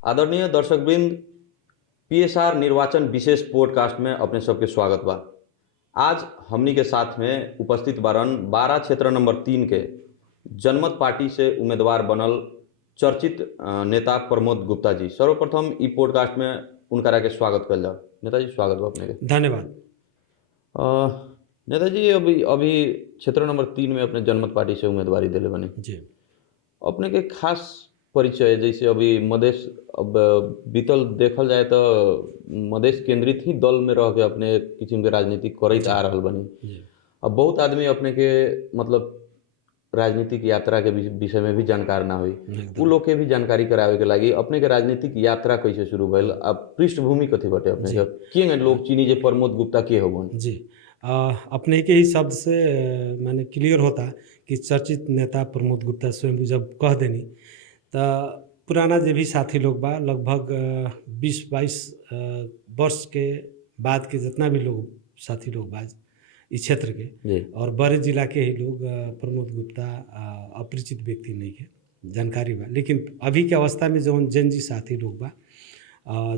आदरणीय दर्शकवृंद, पीएसआर निर्वाचन विशेष पॉडकास्ट में अपने सबके स्वागत बा। आज हमनी के साथ में उपस्थित बारन 12 क्षेत्र नंबर 3 के जनमत पार्टी से उम्मीदवार बनल चर्चित नेता प्रमोद गुप्ता जी। सर्वप्रथम ई पॉडकास्ट में उनकरा के स्वागत कर जाओ। नेताजी स्वागत बा अपने के। धन्यवाद। नेताजी अभी क्षेत्र नंबर 3 में अपने जनमत पार्टी से उम्मीदवारी दिले बने जी। अपने के खास परिचय, जैसे अभी मधेश अब बीतल देखल जाए तो मधेश केंद्रित ही दल में रह के अपने किस्म के राजनीति करत आ रहल बनी। अब बहुत आदमी अपने के मतलब राजनीतिक यात्रा के विषय में भी जानकार ना हुई, उ लोग के भी जानकारी करावे के लागी अपने के राजनीतिक यात्रा कैसे शुरू भइल, अब पृष्ठभूमि कथी बटे अपने के, के लोग चीनी जे प्रमोद गुप्ता के हो जी। अपने के ही शब्द से माने क्लियर होता कि चर्चित नेता प्रमोद गुप्ता स्वयं जब कह देनी तो पुराना जो भी साथी लोग बा लगभग 20-22 वर्ष के बाद के जितना भी लोग साथी लोग बा इस क्षेत्र के और बड़े जिला के ही लोग प्रमोद गुप्ता अपरिचित व्यक्ति नहीं है, जानकारी बा। लेकिन अभी के अवस्था में जौन जनजी साथी लोग बा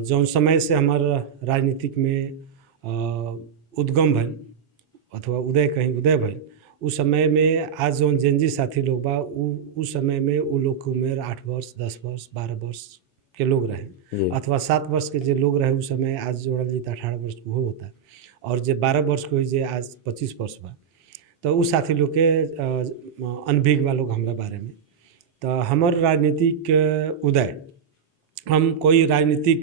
जौन समय से हमार राजनीतिक में उद्गम भइल अथवा उदय भइल उस समय में आज जौन जनजी साथी लोग बा उस समय में उ लोग के उम्र 8 वर्ष 10 वर्ष 12 वर्ष के लोग रहे अथवा 7 वर्ष के जो लोग रहे उस समय आज जोड़ल जी 18 वर्ष को होता और जो 12 वर्ष को जे आज 25 वर्ष बा। तो उस साथी लोग के अनभिज्ञ बा लोग हमारा बारे में। तो हमार राजनीतिक उदय, हम कोई राजनीतिक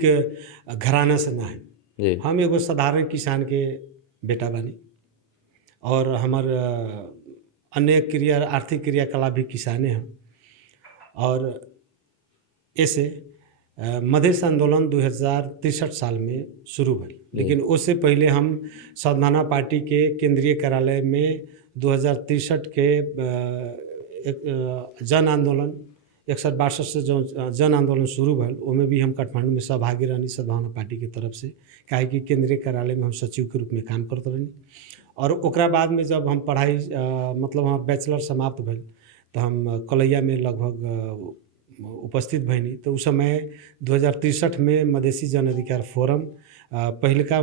घराना से ना है, हम एगो साधारण किसान के बेटा बानी और हमार अन्य आर्थिक क्रियाकलाप भी किसाने हैं। और ऐसे मधेश आंदोलन 2063 साल में शुरू भइल, लेकिन उससे पहले हम सद्भावना पार्टी के केंद्रीय कार्यालय में 2063 के एक जन आंदोलन 61-62 से जो जन आंदोलन शुरू भइल उनमें भी हम काठमांडू में सहभागी रहनी सद्भावना पार्टी की तरफ से, काहे कि केंद्रीय कार्यालय में हम सचिव के रूप में काम करते रहनी। और ओकरा बाद में जब हम पढ़ाई मतलब हमार बैचलर समाप्त भइल तो हम कलैया में लगभग उपस्थित भइनी। तो उस समय 2063 में मधेसी जन अधिकार फोरम पहले का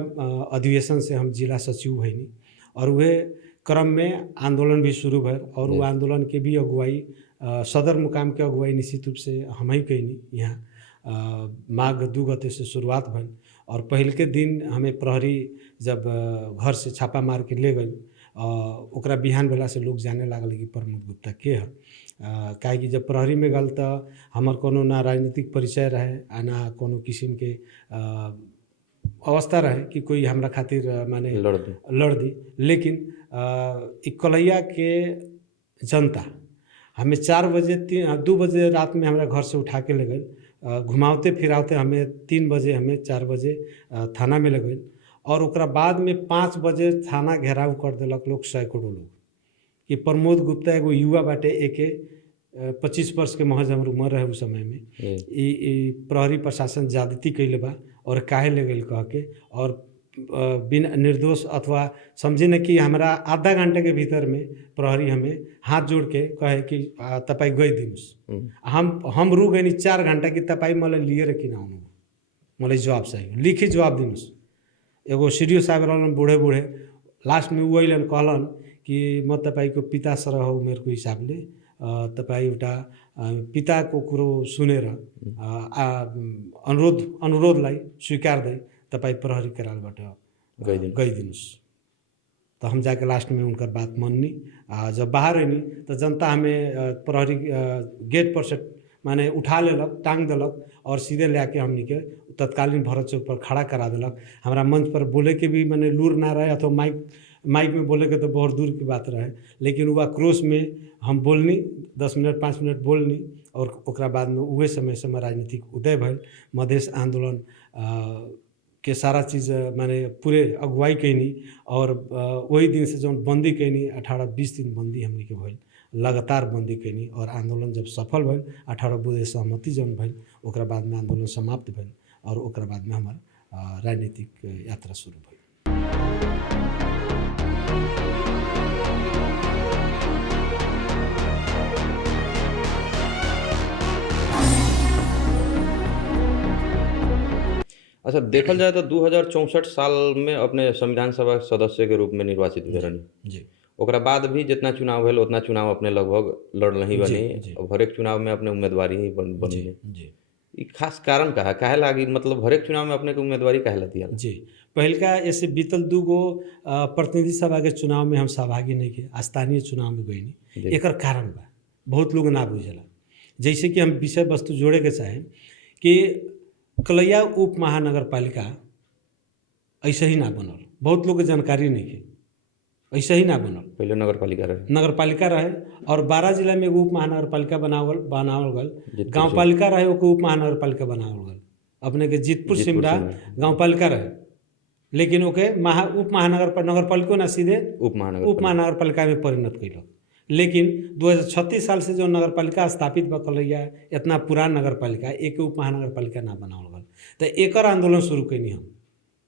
अधिवेशन से हम जिला सचिव भइनी और वह क्रम में आंदोलन भी शुरू भइल और वो आंदोलन के भी अगुवाई सदर मुकाम के अगुवाई निश्चित रूप से हम ही कैनी। यहाँ माघ 2 गते से शुरुआत भइल और पहल के दिन हमें प्रहरी जब घर से छापा मार के ले गई ओकरा बिहान बेला से लोग जाने लागल कि प्रमोद गुप्ता के है। काहे कि जब प्रहरी में गल तो हमार कोनो ना राजनीतिक परिचय रहे आ ना कोनो किस्म के अवस्था रहे कि कोई हमरा खातिर माने लड़ दी। लेकिन कलैया के जनता हमें 2 बजे रात में हमारा घर से उठा के ले गई, घुमावते फिरावते हमें 3 बजे हमें 4 बजे थाना में ले गई और ओकरा बाद में 5 बजे थाना घेराव कर दिलक लोग, सैकड़ों लोग कि प्रमोद गुप्ता एगो युवा बाटे, एके 25 वर्ष के महज हमर उम्र रहे उस समय में प्रहरी प्रशासन ज्यादती कैले बा और काहे ले गई कह के और बिना निर्दोष अथवा समझे न कि हमारा आधा घंटे के भीतर में प्रहरी हमें हाथ जोड़ के कहे कि तपाई गई दिनुस। हम रू गई 4 घंटा की तपाई मतलब लिए कि ना मतलब जवाब सही लिखी जवाब दिनुस। एगो सीडीओ साहब रहलन बूढ़े लास्ट में वो अलन कहलन कि म तपाईको पिता सरह हो मेरे को हिसाब ले तपाईँ एउटा पिता को कुरो सुनेर अनुरोधलाई स्वीकार्दै तपाईँ प्रहरी कार्यालयबाट गइदिनुस्। तो हम जाके लास्ट में उनकर बात माननी। जब बाहर रहनी तो जनता हमें प्रहरी गेट पर से माने उठा लेलक, टांग देलक और सीधे लेके हमनी के तत्कालीन भरत चौक पर खड़ा करा देलक। हमारा मंच पर बोले के भी मैंने लूर ना रहे अथवा माइक में बोले के तो बहुत दूर की बात रहे, लेकिन वह क्रोश में हम बोलनी 10 मिनट 5 मिनट बोलनी और ओकरा बाद में उहे समय से राजनीतिक उदय भइल। मधेश आंदोलन के सारा चीज़ माने पूरे अगुवाई कैनी और वही दिन से जो बंदी कैनी 18-20 दिन बंदी हमनी के भइल, लगातार बंदी कैनी और आंदोलन जब सफल भइल 18 बुधे सहमति जौन भइल ओकरा बाद में आंदोलन समाप्त भइल और ओकरा बाद में हमार राजनीतिक यात्रा शुरू भइल। अच्छा, देखल जाए तो 2064 साल में अपने संविधान सभा सदस्य के रूप में निर्वाचित भेल रहनी। जी ओकरा बाद भी जितना चुनाव भेल उतना चुनाव अपने लगभग लड़ल ही जी बनी। जी अब हरेक चुनाव में अपने उम्मीदवारी ही जी बनी। जी ई खास कारण का है, काहे लागी मतलब हरेक चुनाव में अपने के उम्मीदवारी काहे ला दिया? जी पहिलका ऐसे बीतल 2 गो प्रतिनिधि सभा के चुनाव में हम सहभागी नहीं के स्थानीय चुनाव में गईनी। जी। एकर कारण बा बहुत लोग ना बुझेला। जैसे कि हम विषय वस्तु जोड़े के चाहें कि कलैया उप महानगर पालिका ऐसे ही ना बनल, बहुत लोग के जानकारी नहीं है, ऐसे ही ना बनल। पहले नगर पालिका रहे। नगर पालिका रहे और 12 जिला में एगो उप महानगर पालिका बनावल गल। जीतपुर गांव से। पालिका रहे ओके उप महानगर पालिका बनावल गल। अपने के जीतपुर जीतपुर सिमरा सिमरा। गांव पालिका रहे, लेकिन ओके उप महानगर नगर पालिका ना सीधे उप महानगर उप महानगर पालिका में परिणत कैल। लेकिन 2036 साल से जो नगर पालिका स्थापित बा कलैया, इतना पुरान नगर पालिका एक उप महानगर पालिका ना बनावल गल। तो एकर आंदोलन शुरू कैनी हम,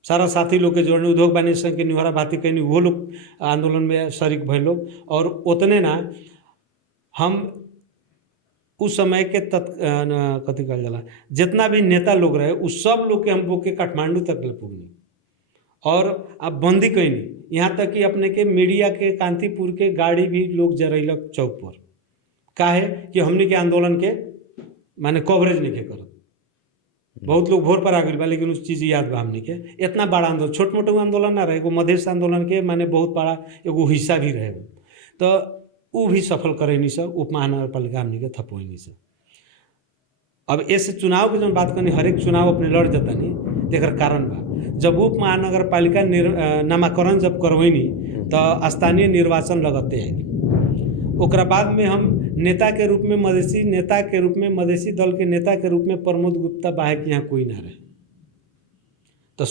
सारा साथी लोग के जोड़ने, उद्योग वाणिज्य संघ के निहरा भाती कैनी, वो लोग आंदोलन में शरीक भइल लोग। और उतने ना हम उस समय के कथी कहल जाला, जितना भी नेता लोग रहे उस सब लोग के हम बोके काठमांडू तक ले पुगनी और अब बंदी कैनी। यहाँ तक कि अपने के मीडिया के कांतिपुर के गाड़ी भी लोग जरैलक चौक पर, काहे कि हमने के आंदोलन के माने कवरेज नहीं के करत। बहुत लोग भोर पर आ गई बा, लेकिन उस चीज़ याद बा हमने के। इतना बड़ा आंदोलन, छोट मोट आंदोलन ना रहे, एगो मधेश आंदोलन के माने बहुत बड़ा एगो हिस्सा भी रहे। तो वो भी सफल करैनी सब, उप महानगर पालिका हमने के थपोइनी सब। अब ऐसे चुनाव के जो बात करनी, हर एक चुनाव अपने लड़ जाता नहीं, तेकर कारण बा जब उप महानगर पालिका नामाकरण जब करवैनी तो स्थानीय निर्वाचन लगते आई। ओकरा बाद में हम नेता के रूप में मधेसी नेता के रूप में मधेसी दल के नेता के रूप में प्रमोद गुप्ता बाहे के यहाँ कोई ना रहे। तो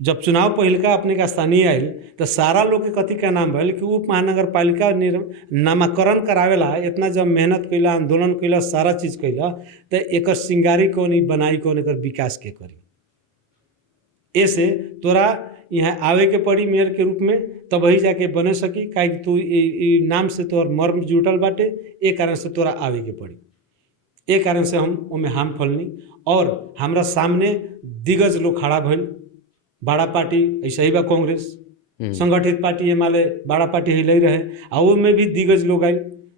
जब चुनाव पहिलका अपने का स्थानीय आयल तो सारा लोग के कथी का नाम भल कि उप महानगर पालिका नामाकरण करावेला इतना जब मेहनत कैला, आंदोलन कैला, सारा चीज़ कैला, तो एक श्रृंगारी कौन ही बनाई कौन, एक विकास के करी। ऐसे तोरा यहाँ आवे के पड़ी मेयर के रूप में, तब वही जाके बने सकी, काहे कि तू नाम से तोहर मर्म जुटल बाटे, एक कारण से तोरा आवे के पड़ी। एक कारण से हम ओमे हाम फलनी और हमरा सामने दिग्गज लोग खड़ा भइल। बड़ा पार्टी ऐसा ही बा कांग्रेस, संगठित पार्टी है माले बड़ा पार्टी हिलई रहे, आ में भी दिग्गज लोग आए,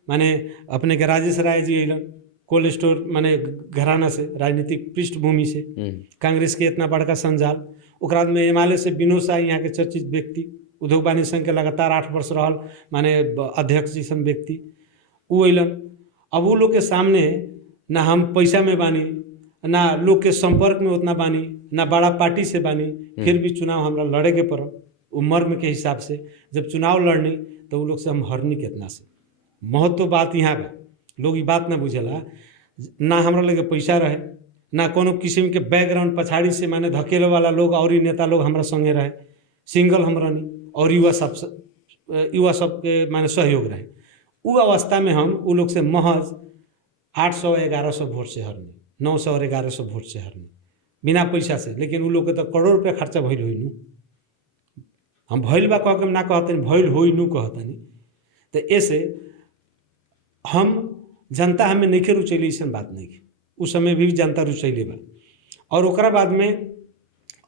माने अपने के राजेश राय जी अलन कोल्ड स्टोर माने घराना से, राजनीतिक पृष्ठभूमि से, कांग्रेस के इतना बड़का संजाल। ओकरा बाद में एमाले से विनोद शाह, यहाँ के चर्चित व्यक्ति, उद्योग वाणिज्य संघ के लगातार 8 वर्ष रहल माने अध्यक्ष जैसन व्यक्ति, वो अलन। अब वो लोग के सामने ना हम पैसा में बानी, ना लोग के संपर्क में उतना बानी, ना बड़ा पार्टी से बानी, फिर भी चुनाव हमरा लड़े के पड़ल। उम्र के हिसाब से जब चुनाव लड़नी तो वो लोग से हम हरनी कितना से। महत्व बात यहाँ बा, लोग ये बात ना बुझेला, ना हमरा लगे पैसा रहे, ना कोनो किस्म के बैकग्राउंड पछाड़ी से माने धकेले वाला लोग और ही नेता लोग हमरा संगे रहे, सिंगल हम रहनी और युवा सब के माने सहयोग रहे। वो अवस्था में हम वो लोग से महज 800-1100 वोट से हरनी, 900 और 1100 वोट से हरनी, बिना पैसा से। लेकिन वो लोग के तो करोड़ रुपया खर्चा भइल होई नु, हम भइल बा कह के ना कहते, भइल होई नु कहतनी। तो ऐसे हम जनता हमें नहीं रुचैली, ऐसा बात नहीं है, उस समय भी जनता रुचैले बा। और ओकरा बाद में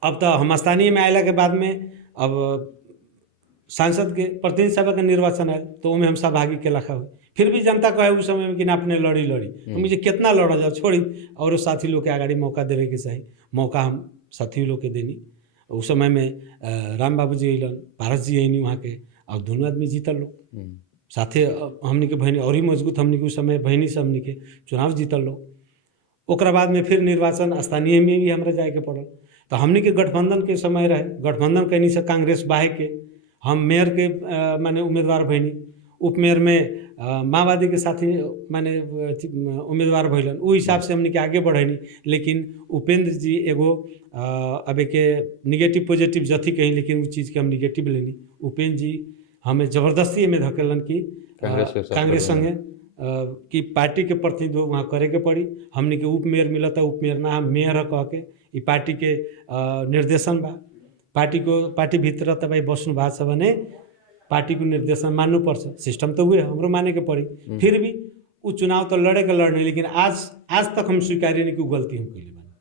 अब तो हम स्थानीय में आयला के बाद में अब सांसद के प्रतिनिधि सभा के निर्वाचन आयल तो उनमें हम सहभागी के लखा हुए। फिर भी जनता कहे उस समय में कि ना अपने लड़ी तो मुझे कितना लड़ा जाओ, छोड़ी और साथी लोग के आगाड़ी मौका देवे के चाहिए। मौका हम साथी लोग के देनी। उस समय में राम बाबू जी अलन, भारत जी अनी वहाँ के, और दोनों आदमी जीतल लोग साथे हमनी के बहनी और ही मजबूत, हमनी के उस समय बहनी से हमनी के चुनाव जीतल लोग। ओकरा बाद में फिर निर्वाचन स्थानीय में भी हमरा जाए के पड़ल। तो हमनी के गठबंधन के समय रहे, गठबंधन कैनी से कांग्रेस बाहे के हम मेयर के माने उम्मीदवार भैनी, उप मेयर में माओवादी के साथी माने उम्मीदवार भैलन। वो हिसाब से हमने के आगे बढ़ैनी। लेकिन उपेंद्र जी एगो अब के निगेटिव पॉजिटिव जथी कहीं, लेकिन उस चीज़ के हम निगेटिव लेनी। उपेंद्र जी हमें ज़बरदस्ती में धकेलन कि कांग्रेस संगे कि पार्टी के प्रतिनिधि वहाँ करे के पड़ी। हमने के उप मेयर मिला था, उप मेयर ना हम मेयर कह के, ये पार्टी के निर्देशन बा। पार्टी भीतर त भाई बस्नु भएको छ भने पार्टी को निर्देशन मान्नु पर्छ, सिस्टम तो हुए हमरो माने के पड़ी। फिर भी वो चुनाव तो लड़े के लड़ने, लेकिन आज तक हम स्वीकार्य नहीं कि गलती हम कैले बानी।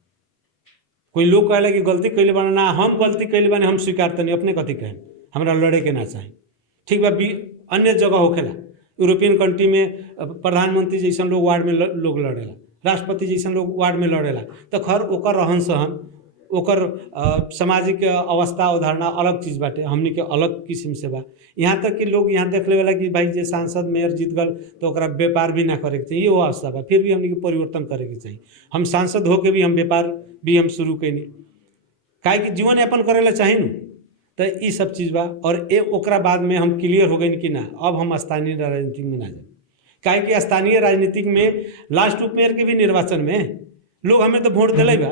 कोई लोग कहला कि गलती कैले बानी, ना हम गलती कैले बानी हम स्वीकार तनी, अपने कथी कहें, हमरा लड़े के ना चाही। ठीक बा, अन्य जगह होखेला, यूरोपियन कंट्री में प्रधानमंत्री जैसन लोग वार्ड में लोग लड़ेला, राष्ट्रपति जैसन लोग वार्ड में लड़ेला, तो खैर ओकर रहन सहन, ओकर सामाजिक अवस्था अवधारणा अलग चीज़ बाटे, हमनी के अलग किस्म से बा। यहाँ तक कि लोग यहाँ देख लेवेला कि भाई जे सांसद मेयर जीत गल तो ओकरा व्यापार भी ना करे के चाहिए, वो अवस्था बा। फिर भी हमनी के परिवर्तन करे के चाहिए। हम सांसद होके भी हम व्यापार भी हम शुरू कैनी, काहे कि जीवन यापन करेला चाही नु, तो ये सब चीज़ बा। और ओकरा बाद में हम क्लियर हो गए कि ना अब हम स्थानीय राजनीतिक में ना जाए, काहे कि स्थानीय राजनीतिक में लास्ट उप मेयर के भी निर्वाचन में लोग हमें तो वोट दिले बा,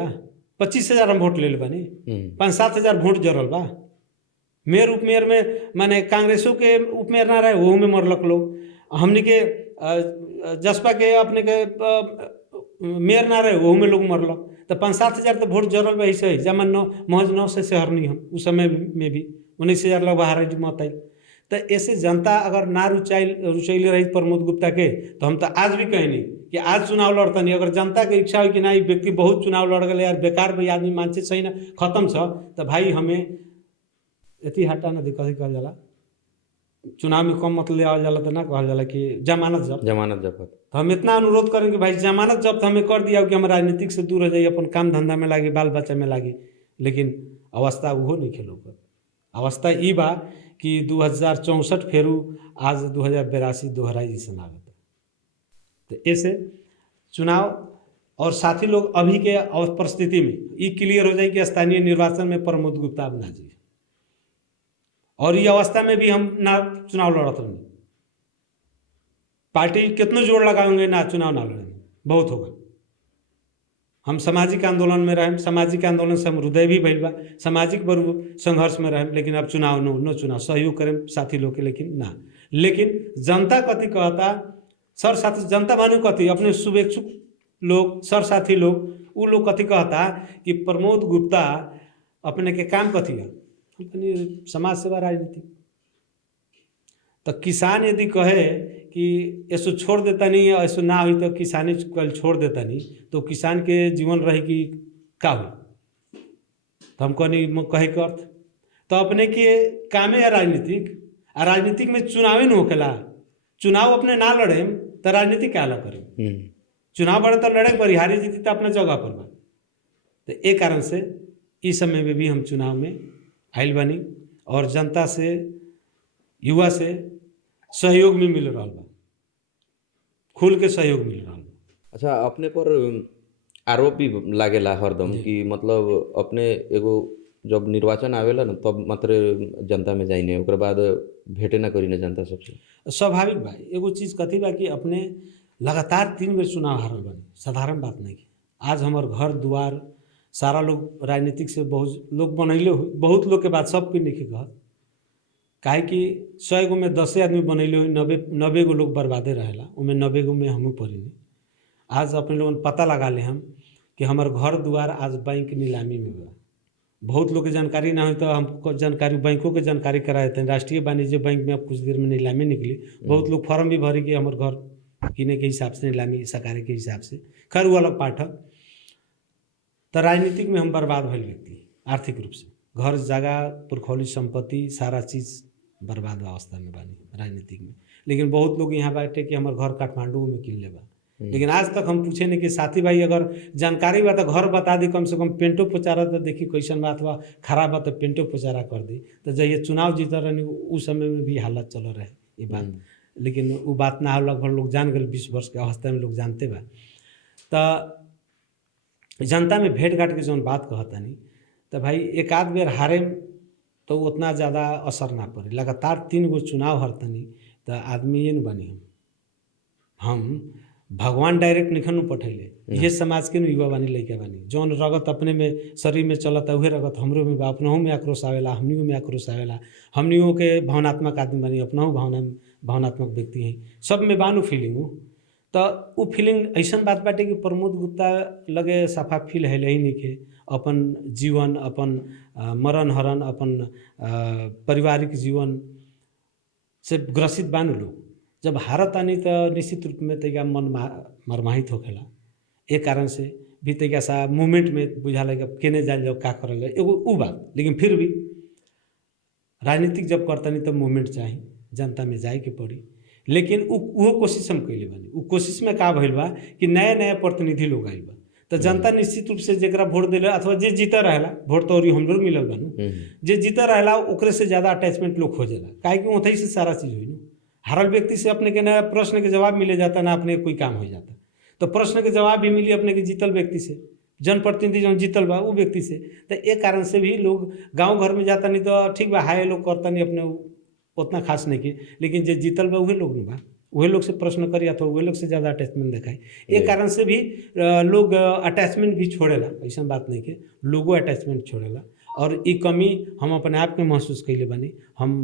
25,000 हम वोट ले बानी, 5-7 हज़ार वोट जरल बा। मेयर उपमेयर में माने कांग्रेसों के उपमेयर ना रहे, वो में मरलक लोग। हमने के जसपा के अपने के मेयर ना रहे, वो में लोग मरलक। तो 5-7 हज़ार तो वोट जरल बा। ऐसे ही जमा महज 9 से शहरनी हम उस समय में भी 19,000 लोग बाहर मत आई। तो ऐसे जनता अगर ना रुचैले रही प्रमोद गुप्ता के, तो हम तो आज भी कहनी कि आज चुनाव लड़तनी। अगर जनता के इच्छा हो कि ना व्यक्ति बहुत चुनाव लड़ गए यार, बेकार भाई आदमी मानसे सही ना खत्म छ, तो भाई हमें एथी हटा ना कथी कहल जाला, चुनाव में कम मत ले आवल जाला, तो ना कहल जाला कि जमानत जब्त। तो हम इतना अनुरोध करें कि भाई जमानत जब्त हमें कर दिया कि हम राजनीतिक से दूर हो जाइए, अपन काम धंधा में लागी, बाल बच्चा में लागी। लेकिन अवस्था वो नहीं खेलो कर। अवस्था ई बा कि 2064 फेरू आज 2082 दोहराई जैसा आगत। तो ऐसे चुनाव और साथी लोग अभी के परिस्थिति में ये क्लियर हो जाए कि स्थानीय निर्वाचन में प्रमोद गुप्ता अब ना जी, और ये अवस्था में भी हम ना चुनाव लड़त रहे। पार्टी कितनो जोर लगाएंगे ना चुनाव ना लड़ेंगे, बहुत होगा। हम सामाजिक आंदोलन में रहें, सामाजिक आंदोलन से हम हृदय भी भइल बा, सामाजिक बरू संघर्ष में रहें। लेकिन अब चुनाव नो चुनाव सहयोग करें साथी लोग के, लेकिन ना। लेकिन जनता कथी कहता, सर साथी जनता मानू कथी, अपने शुभेच्छुक लोग, सर साथी लोग, वो लोग कथी कहता कि प्रमोद गुप्ता अपने के काम कथी है, समाज सेवा राजनीति। तो किसान यदि कहे कि ऐसो छोड़ देता नहीं, ऐसो ना हुई तो किसानी कल छोड़ देता नहीं, तो किसान के जीवन रही कि का हो। तो हम कहे के अर्थ तो अपने के कामे है राजनीतिक, आ राजनीतिक में चुनाव न होखेला। चुनाव अपने ना लड़े तो राजनीति क्या ला करें, चुनाव बड़े तो लड़े, परिहारी जीती तो अपना जगह पर बा। तो एक कारण से इस समय में भी हम चुनाव में आइल बनी, और जनता से, युवा से सहयोग भी मिल रहा बा, खुल के सहयोग मिल रहा बा। अच्छा, अपने पर आरोप भी लागेला हरदम कि मतलब अपने एगो जब निर्वाचन आवेला ना तब मात्र जनता में जाइने, ओकर बाद भेटे ना करी ना जनता सबसे। स्वाभाविक बा। एगो चीज़ कथी बा कि अपने लगातार 3 बेर चुनाव हारल बनी, साधारण बात नहीं। आज हमार घर दुआर सारा लोग राजनीतिक से बहुत लोग बनैले हो, बहुत लोग के बात सबके नहीं कह, काहे कि 100 गो में 10 आदमी बनैले हो, 90 गो लोग बर्बादे रहेला, उनमें 90 गो में हमू पड़ी नहीं। आज अपने लोगन पता लगा ले हम कि हमार घर दुआर आज बैंक नीलामी में बा। बहुत लोग के जानकारी ना हो तो हमको जानकारी, बैंकों के जानकारी कराए थे। राष्ट्रीय वाणिज्य बैंक में अब कुछ देर में नीलामी निकली, बहुत लोग फॉर्म भी भरी कि हमारे घर किने के हिसाब से नीलामी सरकारी के हिसाब से, खैर वो अलग पाठ है। तो राजनीतिक में हम बर्बाद भइल व्यक्ति, आर्थिक रूप से घर जगह पुरखौली संपत्ति सारा चीज़ बर्बाद अवस्था में बानी राजनीतिक में। लेकिन बहुत लोग यहाँ बैठे कि हमारे घर काठमांडू में किन ले बा, लेकिन आज तक हम पूछे नहीं कि साथी भाई अगर जानकारी बा तो घर बता दी, कम से कम पेंटो पोचारा तो देखी कैसन बात बा, खराब बा तो पेंटो पोचारा कर दी। तो जब ये चुनाव जीत रहे उस समय में भी हालत चल रहे ये बात, लेकिन वो बात ना लगभग लोग जान गए, 20 वर्ष के अवस्था में लोग जानते बा। तो जनता में भेंट घाट के जौन बात कहता नहीं, तो भाई एक आध बेर हारे तो उतना ज़्यादा असर ना पड़े। लगातार 3 गो चुनाव हरतनी तो आदमी ये न बनी हम भगवान डायरेक्ट निखन पठैले, ये समाज के युवा बानी, लड़का बानी, जौन रगत अपने में शरीर में चलता उहे रगत हमरो में बा। अपनों में आक्रोश आवेला, हमनियों में आक्रोश आवेला, हमनियों के भावनात्मक आदमी बानी, अपनों भावनात्मक व्यक्ति हैं, सब में बानू फीलिंग हो। तो वो फीलिंग ऐसा बात बाटे कि प्रमोद गुप्ता लगे सफा फील है ही नहीं के अपन जीवन, अपन मरण हरण, अपन पारिवारिक जीवन से ग्रसित बानू लोग। जब हारत आनी तो निश्चित रूप में तैयार मन मरमाहित होखेला। एक कारण से भी तरीका सा मूवमेंट में बुझाला कि अब केने जाल जाओ का करल जाओ एगो उ बात। लेकिन फिर भी राजनीतिक जब करतनी तब मूवमेंट चाही, जनता में जाए के पड़ी। लेकिन उहो कोशिश हम कइले बानी। उ कोशिश में का भइल बा कि नया-नया प्रतिनिधि लोग आइल बा, तो जनता निश्चित रूप से जेकरा वोट देले अथवा जे जीता रहेला, वोट तो और हमरो मिलल बा नु, जे जीता रहेला ओकरे से ज़्यादा अटैचमेंट लोग खोजेला, काहे कि ओथई से सारा चीज़ होई नु। हारल व्यक्ति से अपने के ना प्रश्न के जवाब मिले जाता, ना अपने कोई काम हो जाता। तो प्रश्न के जवाब भी मिली अपने के जीतल व्यक्ति से, जनप्रतिनिधि जो जीतल बा उ व्यक्ति से। तो एक कारण से भी लोग गाँव घर में जाता नहीं तो ठीक बा, हाय लोग करता नहीं अपने उतना खास नहीं की, लेकिन जे जीतल बा उहे लोग न बा, उहे लोग से प्रश्न करी अथवा उहे लोग से ज़्यादा अटैचमेंट दिखाई। एक कारण से भी लोग अटैचमेंट भी छोड़ेला, ऐसा बात नहीं के लोगो अटैचमेंट छोड़ेला। और ई कमी हम अपने आप में महसूस कइले बानी। हम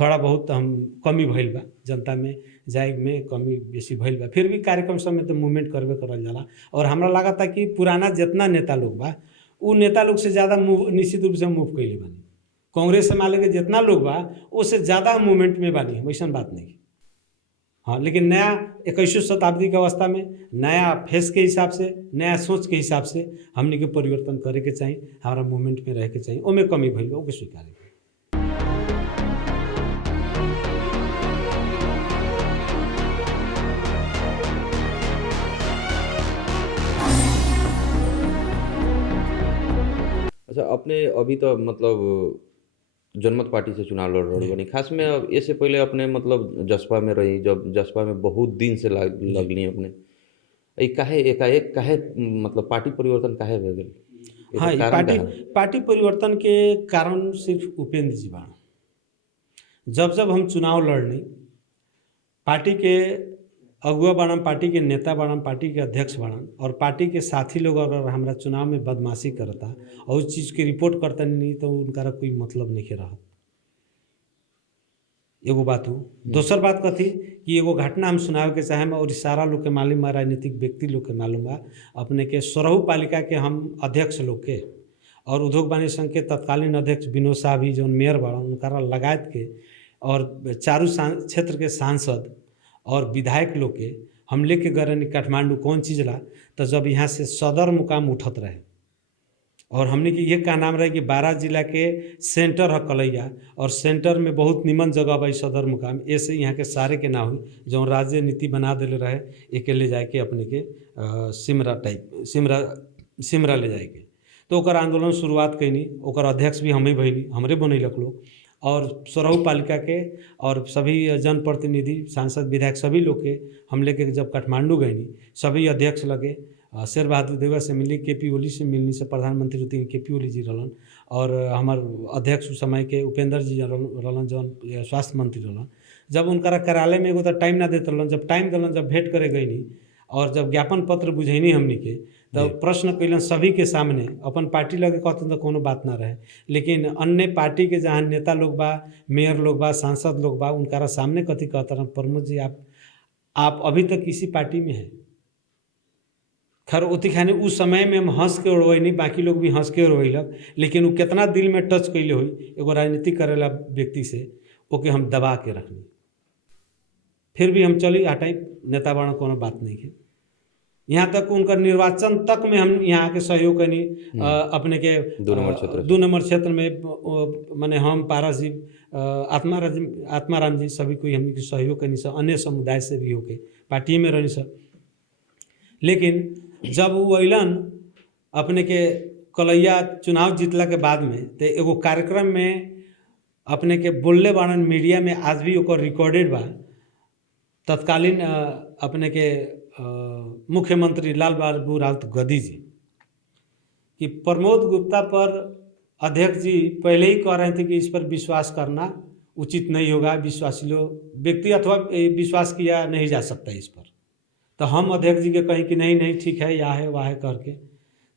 थोड़ा बहुत हम कमी भइल बा, जनता में जाए में कमी बेसी भइल बा। फिर भी कार्यक्रम सब में तो मूवमेंट करबे करल जाला। और हमरा लागता कि पुराना जितना नेता लोग बा उ नेता लोग से ज़्यादा मूव निश्चित रूप से मूव कइले बानी। कांग्रेस से मान के जितना लोग बा उससे ज़्यादा मूवमेंट में बानी, वैसा बात नहीं। हाँ, लेकिन नया 21वीं शताब्दी के अवस्था में नया फेस के हिसाब से, नया सोच के हिसाब से हमनी के परिवर्तन करे के चाहिए, हमारा मूवमेंट में रहे के चाहिए। ओमे कमी भइल बा ओके स्वीकार करें। अच्छा, अपने अभी तो मतलब जनमत पार्टी से चुनाव लड़ रही बनी, खास में अब इससे पहले अपने मतलब जसपा में रही, जब जसपा में बहुत दिन से लगली अपने काहे एकाएक काहे मतलब पार्टी परिवर्तन काहे भे गेल? हाँ, पार्टी परिवर्तन के कारण सिर्फ उपेंद्र जी बा। जब जब हम चुनाव लड़नी, पार्टी के अगुआ बाड़न, पार्टी के नेता बाड़न, पार्टी के अध्यक्ष बाड़न, और पार्टी के साथी लोग अगर हमारा चुनाव में बदमाशी करता और उस चीज़ की रिपोर्ट करता नहीं तो उनका कोई मतलब नहीं रहा। एगो बात हो। दोसर बात कथी कि एगो घटना हम सुनावे के चाहे और सारा लोग के मालूम बा, राजनीतिक व्यक्ति लोग के मालूम बा। अपने के सोरहू पालिका के हम अध्यक्ष लोग के और उद्योग वाणिज्य संघ के तत्कालीन अध्यक्ष विनोद साहब भी जो मेयर बाड़न उनका लगायत के और चारू क्षेत्र के सांसद और विधायक लोग के हम लेके गए रहनी काठमांडू। कौन चीज़ ला? तो जब यहाँ से सदर मुकाम उठत रहे और हमने की ये का नाम रहे कि 12 जिला के सेंटर है कलैया, और सेंटर में बहुत निमन जगह बा सदर मुकाम। ऐसे यहाँ के सारे के ना हुई जो राज्य नीति बना दिले रहे एक ले जाए के अपने के सिमरा ले जाए के। तो ओकर आंदोलन शुरुआत कैनी, ओकर अध्यक्ष भी हमें भैनी, हमरे बनैलक लोग। और सोरहू पालिका के और सभी जनप्रतिनिधि, सांसद, विधायक सभी लोग के हम लेके जब काठमांडू गए, सभी अध्यक्ष लगे, शेर बहादुर देवा से मिली, केपी ओली से मिलनी से प्रधानमंत्री रहती केपी ओली जी रहलन, और हमार अध्यक्ष उस समय के उपेंद्र जी रहलन जौन स्वास्थ्य मंत्री रहलन। जब उनका कार्यालय में एगो तो टाइम ना देते रहलन, जब टाइम दिलन, जब भेंट करे गई और जब ज्ञापन पत्र बुझैनी हमनी के, तब प्रश्न कैलन सभी के सामने। अपन पार्टी लगे कहते तो कोनो बात ना रहे, लेकिन अन्य पार्टी के जहाँ नेता लोग बा, मेयर लोग बा, सांसद लोग बा, उनका सामने कथी कहता रहे, प्रमोद जी आप अभी तक किसी पार्टी में हैं? खैर ओती खाने उस समय में हम हंस के उड़वैनी, बाकी लोग भी हंस के उड़वैलक, लेकिन वो कितना दिल में टच कैले हुई एगो राजनीति करेला व्यक्ति से, ओके हम दबा के रखनी। फिर भी हम चली हटाई, नेता बना कोनो बात नहीं है। यहाँ तक उनका निर्वाचन तक में हम यहाँ के सहयोग करनी, अपने के 2 नंबर क्षेत्र में माने हम पारस जी, आत्माराम जी, सभी कोई हमने के सहयोग करनी सब, अन्य समुदाय से भी होके पार्टी में रहनी सब। लेकिन जब वो अलन अपने के कलैया चुनाव जीतला के बाद में, तो एगो कार्यक्रम में अपने के बोलले बाड़न मीडिया में, आज भी ओकर रिकॉर्डेड बा। तत्कालीन अपने के मुख्यमंत्री लाल बाबू राउत गद्दी जी कि प्रमोद गुप्ता पर अध्यक्ष जी पहले ही कह रहे थे कि इस पर विश्वास करना उचित नहीं होगा, विश्वासी लोग व्यक्ति अथवा विश्वास किया नहीं जा सकता इस पर। तो हम अध्यक्ष जी के कहीं कि नहीं ठीक है, या है वह है करके,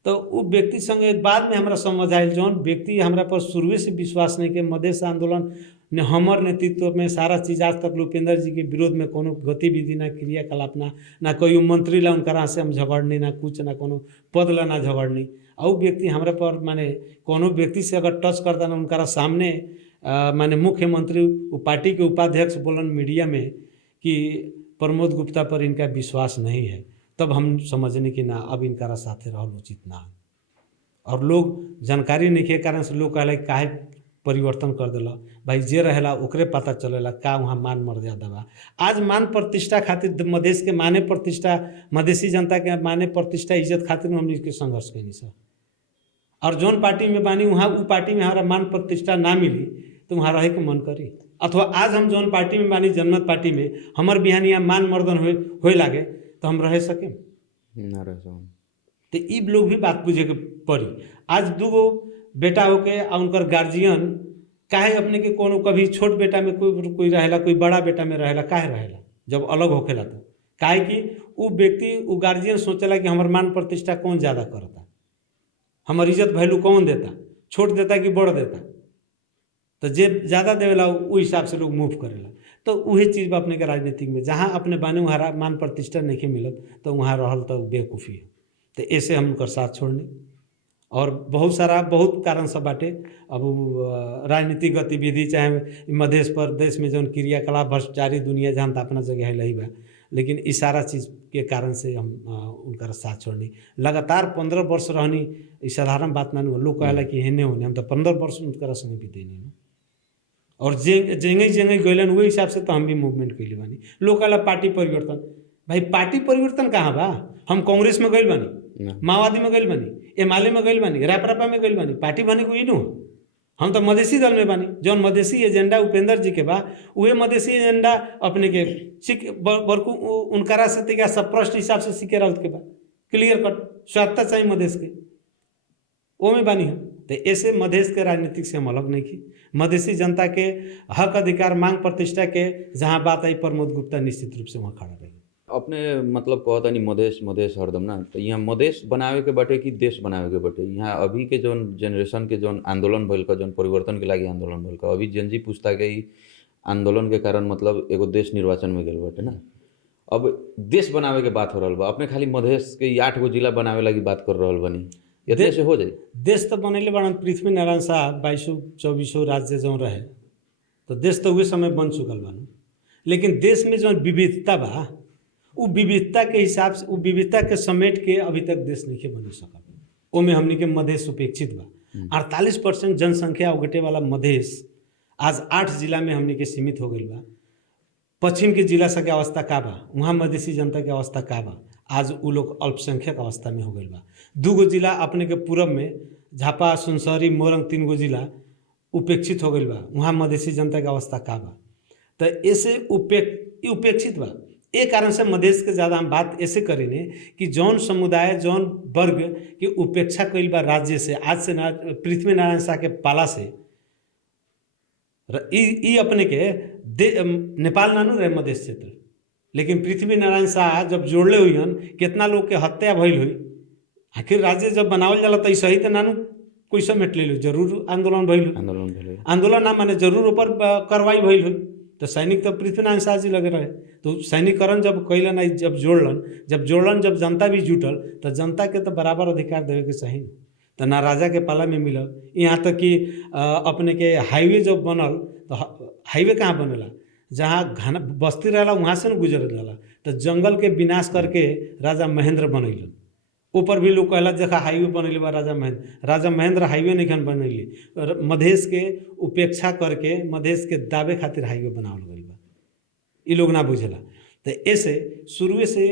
तो वो व्यक्ति संगे बाद में हमारा समझ आयल, जौन व्यक्ति हमारा पर शुरू से विश्वास नहीं के, मधेश आंदोलन ने हमर नेतृत्व में सारा चीज़ आज तक उपेंद्र जी के विरोध में कोनो गतिविधि ना क्रियाकलाप ना कोई मंत्री ला उनका से हम झगड़नी, ना कुछ ना कोनो पद ला ना झगड़नी। और व्यक्ति हमारे पर माने कोनो व्यक्ति से अगर टच करता ना उनका सामने माने मुख्यमंत्री पार्टी के उपाध्यक्ष बोलन मीडिया में कि प्रमोद गुप्ता पर इनका विश्वास नहीं है, तब हम समझने कि ना अब इनका साथे रहल उचित ना है। और लोग जानकारी नहीं के कारण से लोग कहला कि काहे परिवर्तन कर देला। भाई जे रहेला ओकरे पता चलेला का वहाँ मान मर्यादा बा। आज मान प्रतिष्ठा खातिर मधेश के माने प्रतिष्ठा, मधेसी जनता के माने प्रतिष्ठा इज्जत खातिर हम इसके संघर्ष कैनी सर। और जौन पार्टी में बानी वहाँ उ पार्टी में हमारा मान प्रतिष्ठा ना मिली तो वहाँ रहे के मन करी। अथवा आज हम जौन पार्टी में बानी जनमत पार्टी में हमर बिहान यहाँ मान मर्दन होए लागे तो हम रह सके ना रह सकम। तो ई लोग भी बात बुझे के पड़ी। आज दूगो बेटा होके आ उनकर गार्जियन काहे अपने के कोनो कभी छोट बेटा में कोई रहेला, कोई बड़ा बेटा में रहेला, काहे रहेला जब अलग होखेला तो काहे कि उ व्यक्ति उ गार्जियन सोचेला कि हमर मान प्रतिष्ठा कौन ज़्यादा करता, हमर इज्जत वैल्यू कौन देता, छोट देता कि बड़ देता। तो जे ज़्यादा देवेला उ हिसाब से लोग मूव करेला। तो वही चीज़ बा अपने के राजनीतिक में, जहाँ अपने बाने वहाँ मान प्रतिष्ठा नहीं मिलत तो वहाँ रहल तो बेवकूफ़ी है। तो ऐसे हम उनकर साथ छोड़नी। और बहुत कारण सब बाटे। अब राजनीतिक गतिविधि चाहे मधेश प्रदेश में जौन क्रियाकलाप भ्रष्टाचारी दुनिया जहाँ तो अपना जगह है बा, लेकिन इस सारा चीज़ के कारण से हम उनका साथ छोड़नी। लगातार 15 वर्ष रहनी, इस साधारण बात ना हो। लोग कहला कि हेने होने, हम तो 15 वर्ष उनका संगे भी देनी ना। और जेंगे गैलन वही हिसाब से तो हम भी मूवमेंट कैले बानी। लोग कहला पार्टी परिवर्तन, भाई पार्टी परिवर्तन कहाँ बा? हम कांग्रेस में गइल बानी, माओवादी में गइल बानी, एमाले में गइल बानी, रापरापा में गइल बानी। पार्टी बने को इनो हम तो मधेसी दल में बानी। जौन मधेसी एजेंडा उपेंद्र जी के बा उहे मधेसी एजेंडा अपने के सिख बरकू उनकरा से का सप्रष्ट हिसाब से सीखे रहत के बा। क्लियर कट स्वायत्ता चाहिए मधेश के, वो में बानी हम। तो ऐसे मधेश के राजनीतिक से हम अलग नहीं की। मधेसी जनता के हक अधिकार मांग प्रतिष्ठा के जहाँ बात आई प्रमोद गुप्ता निश्चित रूप से वहाँ खड़ा रही। अपने मतलब कहता नहीं मधेश मधेश हरदम ना, तो यहाँ मधेश बनावे के बटे कि देश बनावे के बटे? यहाँ अभी के जौन जनरेशन के जौन आंदोलन भइल का, जौन परिवर्तन के लागी आंदोलन भइल का, अभी जेनजी पूछता के आंदोलन के कारण मतलब एगो देश निर्वाचन में गेल बटे ना। अब देश बनावे के बात हो रहा बा, अपने खाली मधेश के 8 गो जिला बनावे लागी बात कर रहा बनी, ये से हो जाए? देश तो बनैले बड़न पृथ्वी नारायण साहब 22-24 राज्य जो रहे तो देश तो उस समय बन चुकल बन। लेकिन देश में जो विविधता बा उ विविधता के हिसाब से उ विविधता के समेट के अभी तक देश नहीं बन सकल। ओमे हमनी के मधेश उपेक्षित बा। 48% जनसंख्या उगटे वाला मधेश आज 8 जिला में हमनी के सीमित हो गई बा। पश्चिम के जिला सबके अवस्था का बा, वहाँ मधेसी जनता के अवस्था का बा, आज उ लोग अल्पसंख्यक अवस्था में हो गई बा। 2 गो जिला अपने के पूरब में झापा सुनसरी मोरंग 3 गो जिला उपेक्षित हो गई बा, वहाँ मधेसी जनता के अवस्था का बा। तो ऐसे उपेक्षित बा। एक कारण से मधेश के ज़्यादा हम बात ऐसे करेंगे कि जौन समुदाय जौन वर्ग की उपेक्षा कइल बा राज्य से, आज से ना पृथ्वी नारायण शाह के पाला से ई अपने के नेपाल ना रहे मधेश क्षेत्र। लेकिन पृथ्वी नारायण शाह जब जोड़ले हुई हन, कितना लोग के हत्या भइल हुई। आखिर राज्य जब बनावल जाला तो सही तो नानू कोई समेट ले लो, जरूर आंदोलन भइल, आंदोलन ना माने जरूर ऊपर कार्रवाई भइल हुई। तो सैनिक तो पृथ्वी नारायण शाह जी लगे रहे। तो सैनिकरण जब कैलन, जब जोड़लन, जब जनता भी जुटल तो जनता के तो बराबर अधिकार देवे के सही। तो ना राजा के पाला में मिलल। यहाँ तक कि अपने के हाईवे जब बनल तो हाईवे कहाँ बनेला, जहाँ घना बस्ती रहला वहाँ से न गुजर जाला। तो जंगल के विनाश करके राजा महेंद्र बनैलन। ऊपर भी लोग कहला देखा हाईवे बनैले बा राजा महेंद्र हाईवे नहीं खन बनैले, मधेश के उपेक्षा करके मधेश के दावे खातिर हाईवे बनावल गइल बा। ये लोग ना बुझेला। तो ऐसे शुरू से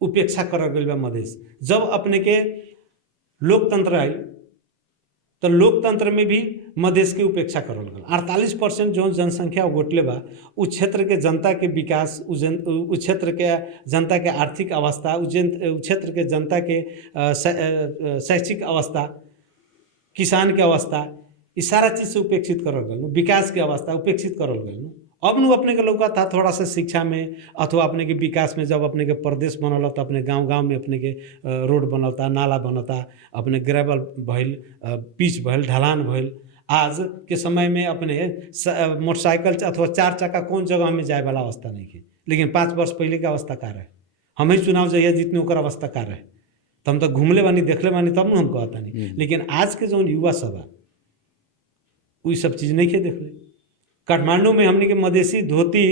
उपेक्षा करल गइल बा मधेश। जब अपने के लोकतंत्र आई तो लोकतंत्र में भी मधेश की उपेक्षा करल गल। 48% जो जनसंख्या उगोटले बा उस क्षेत्र के जनता के विकास, उस क्षेत्र के जनता के आर्थिक अवस्था, उस क्षेत्र के जनता के शैक्षिक अवस्था, किसान के अवस्था, इस सारा चीज़ से उपेक्षित करल गल। विकास के अवस्था उपेक्षित करल गल। अब नु अपने के लौका था थोड़ा सा शिक्षा में अथवा अपने के विकास में, जब अपने के प्रदेश बनल तो अपने गांव में अपने के रोड बनता, नाला बनता, अपने ग्रेवल भइल, पिच भइल, ढलान भइल। आज के समय में अपने मोटरसाइकिल अथवा 4 चक्का कौन जगह में जाए वाला अवस्था नहीं है। लेकिन 5 वर्ष पहले के अवस्था का रहे, हम ही चुनाव जहिया जितने ओकर अवस्था का रहे, तो हम तो घूमले बानी, देखले बानी, तब न हम कहता नहीं। लेकिन आज के जो युवा सब वही सब चीज़ नहीं के देखले। काठमांडू में हमने के मधेसी धोती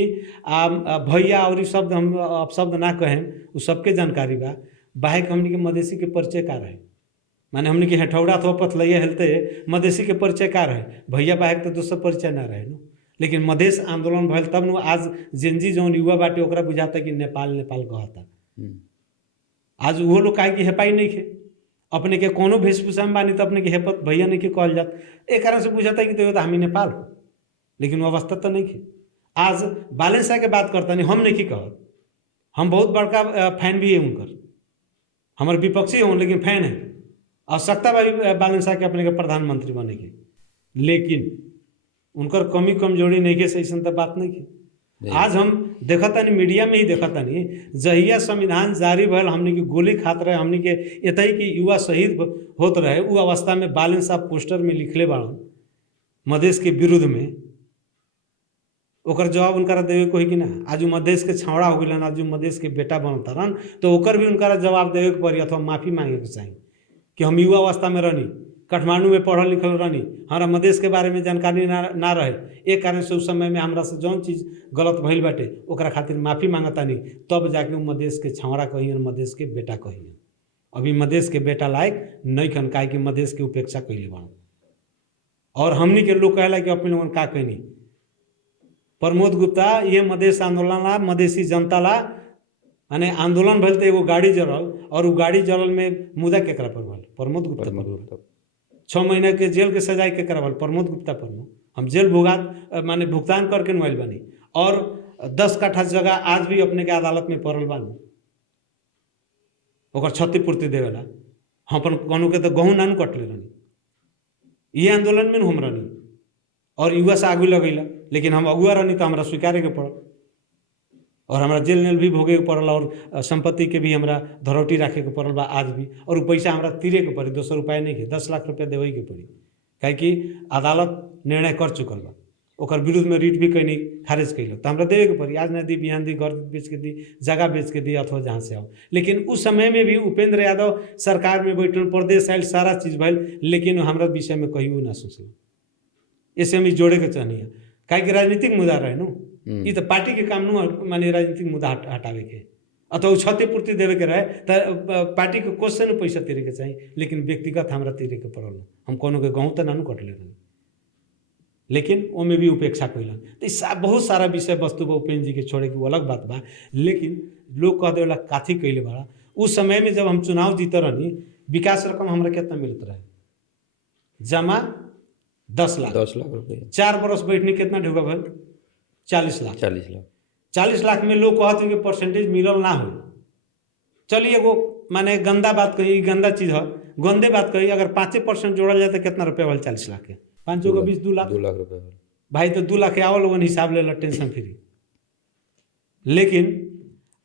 भैया और ई शब्द हम अपशब्द ना कहें, उ सबके जानकारी बा। बाहेक हमने के मधेसी के परिचय का रहे, माने हमने के हेठौड़ा अथवा पथलैया हेलते मधेसी के परिचय का रहे, भैया बाहेक तो दोसर परिचय ना रहे न। लेकिन मधेश आंदोलन भइल तब न आज जेनजी जौन युवा बाटे ओकरा बुझाता कि नेपाल नेपाल कहता। आज वो लोग काहे कि हेपाई नहीं खे, अपने के कोनो वेशभूषा में बानी तो अपने के हेपत भैया नहीं के कहल जात, एक कारण से बुझाता कि तो हमी नेपाल हो, लेकिन वो अवस्था तो नहीं खे। आज बालन शाह के बात करता नहीं, हम नहीं की कहत, हम बहुत बड़का फैन भी है उनकर, हमारे विपक्षी हों लेकिन फैन है, आवश्यकता भाई बालन शाह के अपने के प्रधानमंत्री बने के, लेकिन उनकर कमी कमजोरी नहीं के, सही तो बात नहीं के। आज हम देखता नहीं, मीडिया में ही देखता नहीं, जहिया संविधान जारी भल हमने की गोली खात रहे, हमने के एतही कि युवा शहीद होत रहे, वो अवस्था में बालन साहब पोस्टर में लिखले बाड़न मधेश के विरुद्ध में, ओकर जवाब उनका देवे को ही कि ना। आज मधेश के छावड़ा हो गए, आज मधेश के बेटा बनता रहन तो ओकर भी उनका जवाब देवे के पड़ी अथवा माफी मांगे के चाहिए कि हम युवा अवस्था में रहनी, काठमांडू में पढ़ल लिखल रहनी, हमारा मधेश के बारे में जानकारी ना रहे, एक कारण से उस समय में हमरा से जौन चीज़ गलत भइल बाटे ओकरा खातिर माफ़ी मांगतानी, तब जाके मधेश के छावड़ा कहियन, मधेश के बेटा कहियन। अभी मधेश के बेटा लायक नहीं खन, काहे कि मधेश के उपेक्षा कैले बन। और हमनी के लोग कहला कि अपने लोगन का कहनी, प्रमोद गुप्ता ये मधेश आंदोलन ला, मधेसी जनता ला माने आंदोलन भल तो एगो गाड़ी जरल, और वो गाड़ी जरल में मुद्दा केकरा पर भल, प्रमोद गुप्ता पर। 6 महीना के जेल के सजाए केकरा भल, प्रमोद गुप्ता पर। हम जेल माने भुगतान करके मोबाइल बनी, और 10 कट्ठा जगह आज भी अपने के अदालत में पड़ल बानी ओकर क्षतिपूर्ति देवेला। हम अपन कहूँ के तो गहूँ नानू कटले रहनी, ये आंदोलन में हम रहनी, और युवा से आगू लगेला, लेकिन हम अगुआ रहनी तो हमारा स्वीकारे के पड़ल, और हमारा जेल नेल भी भोगे के पड़ल, और संपत्ति के भी हमारा धरौटी रखे के पड़ल बा आज भी, और वो पैसा हमारा तीरे के पड़ी, 200 रुपया नहीं के 10 लाख रुपया देवे के पड़ी, काहे कि अदालत निर्णय कर चुकल बा, ओकर विरुद्ध में रीट भी कहीं खारिज कैल तो हमरा देवे के पड़ी। आज नहीं दी, बिहान दी, घर बेच के दी, जगह बेच के दी, अथवा जहाँ से आओ। लेकिन उस समय में भी उपेंद्र यादव सरकार में बैठल, प्रदेश आयल, सारा चीज़ भैल, लेकिन हमारा विषय में कहियो ना सोचल। इसे हम जोड़े के चाहनी है, काहे कि राजनीतिक मुद्दा रहे नु, ये तो पार्टी के काम नु माने राजनीतिक मुद्दा हटावे के अथवा क्षतिपूर्ति देवे के रहे तो पार्टी के क्वेश्चन पैसा तीरे के चाहिए, लेकिन व्यक्तिगत हमरा तीरे के पड़ल, हम कोनो के गाँव तो नानू कटले रही, लेकिन ओमे भी उपेक्षा कैलन। तो बहुत सारा विषय वस्तु बा उपेंद्र जी के छोड़े की वो अलग बात बा, लेकिन लोग कह देला काथी कैले बड़ा। उस समय में जब हम चुनाव जीत रहनी, विकास रकम हमरा कितना मिलत रहे, जमा 10 लाख रुपये, 4 बरस बैठने कितना ढुका भल 40 लाख। 40 लाख में लोग कहते कि परसेंटेज मिलल ना हो। चलिए एगो माने गंदा बात कही, गंदा चीज़ है, गंदे बात कही, अगर 5% जोड़ल जाए तो कितना रुपया भल 40 लाख के, 5 का 20 2 लाख रुपये भाई, तो 2 लाख आओ लोगन हिसाब ले ला, टेंशन फ्री। लेकिन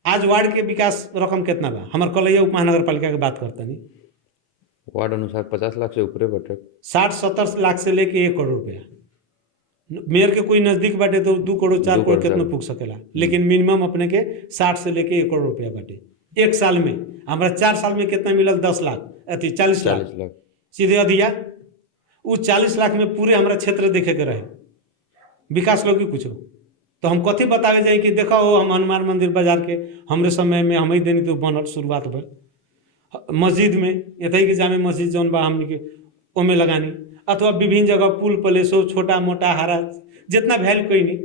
आज वार्ड के विकास रकम कितना बा, हमारे कलैया उप महानगर पालिका की बात करता नहीं, वार्ड अनुसार 50 लाख से ऊपर बटे, 60-70 लाख से लेके 1 करोड़ रुपया। मेयर के कोई नजदीक बाटे तो 2 करोड़ 4 करोड़ कितना पुग सकेला, लेकिन मिनिमम अपने के 60 से लेके 1 करोड़ रुपया बाटे। 1 साल में हमारा 4 साल में कितना मिलल, 10 लाख अथी 40 लाख सीधे अधिया। वो 40 लाख में पूरे हमारा क्षेत्र देखे के रहे, विकास लोग भी कुछ हो तो हम कथी बतावे जाए कि देखो हम हनुमान मंदिर बाजार के हमरे समय में हम ही देनी तो बनल शुरुआत भर, मस्जिद में एतही के जामे मस्जिद जौन बा हमने के ओमे लगानी, अथवा विभिन्न जगह पुल प्लेसो छोटा मोटा हरा जितना भैल कोई नहीं।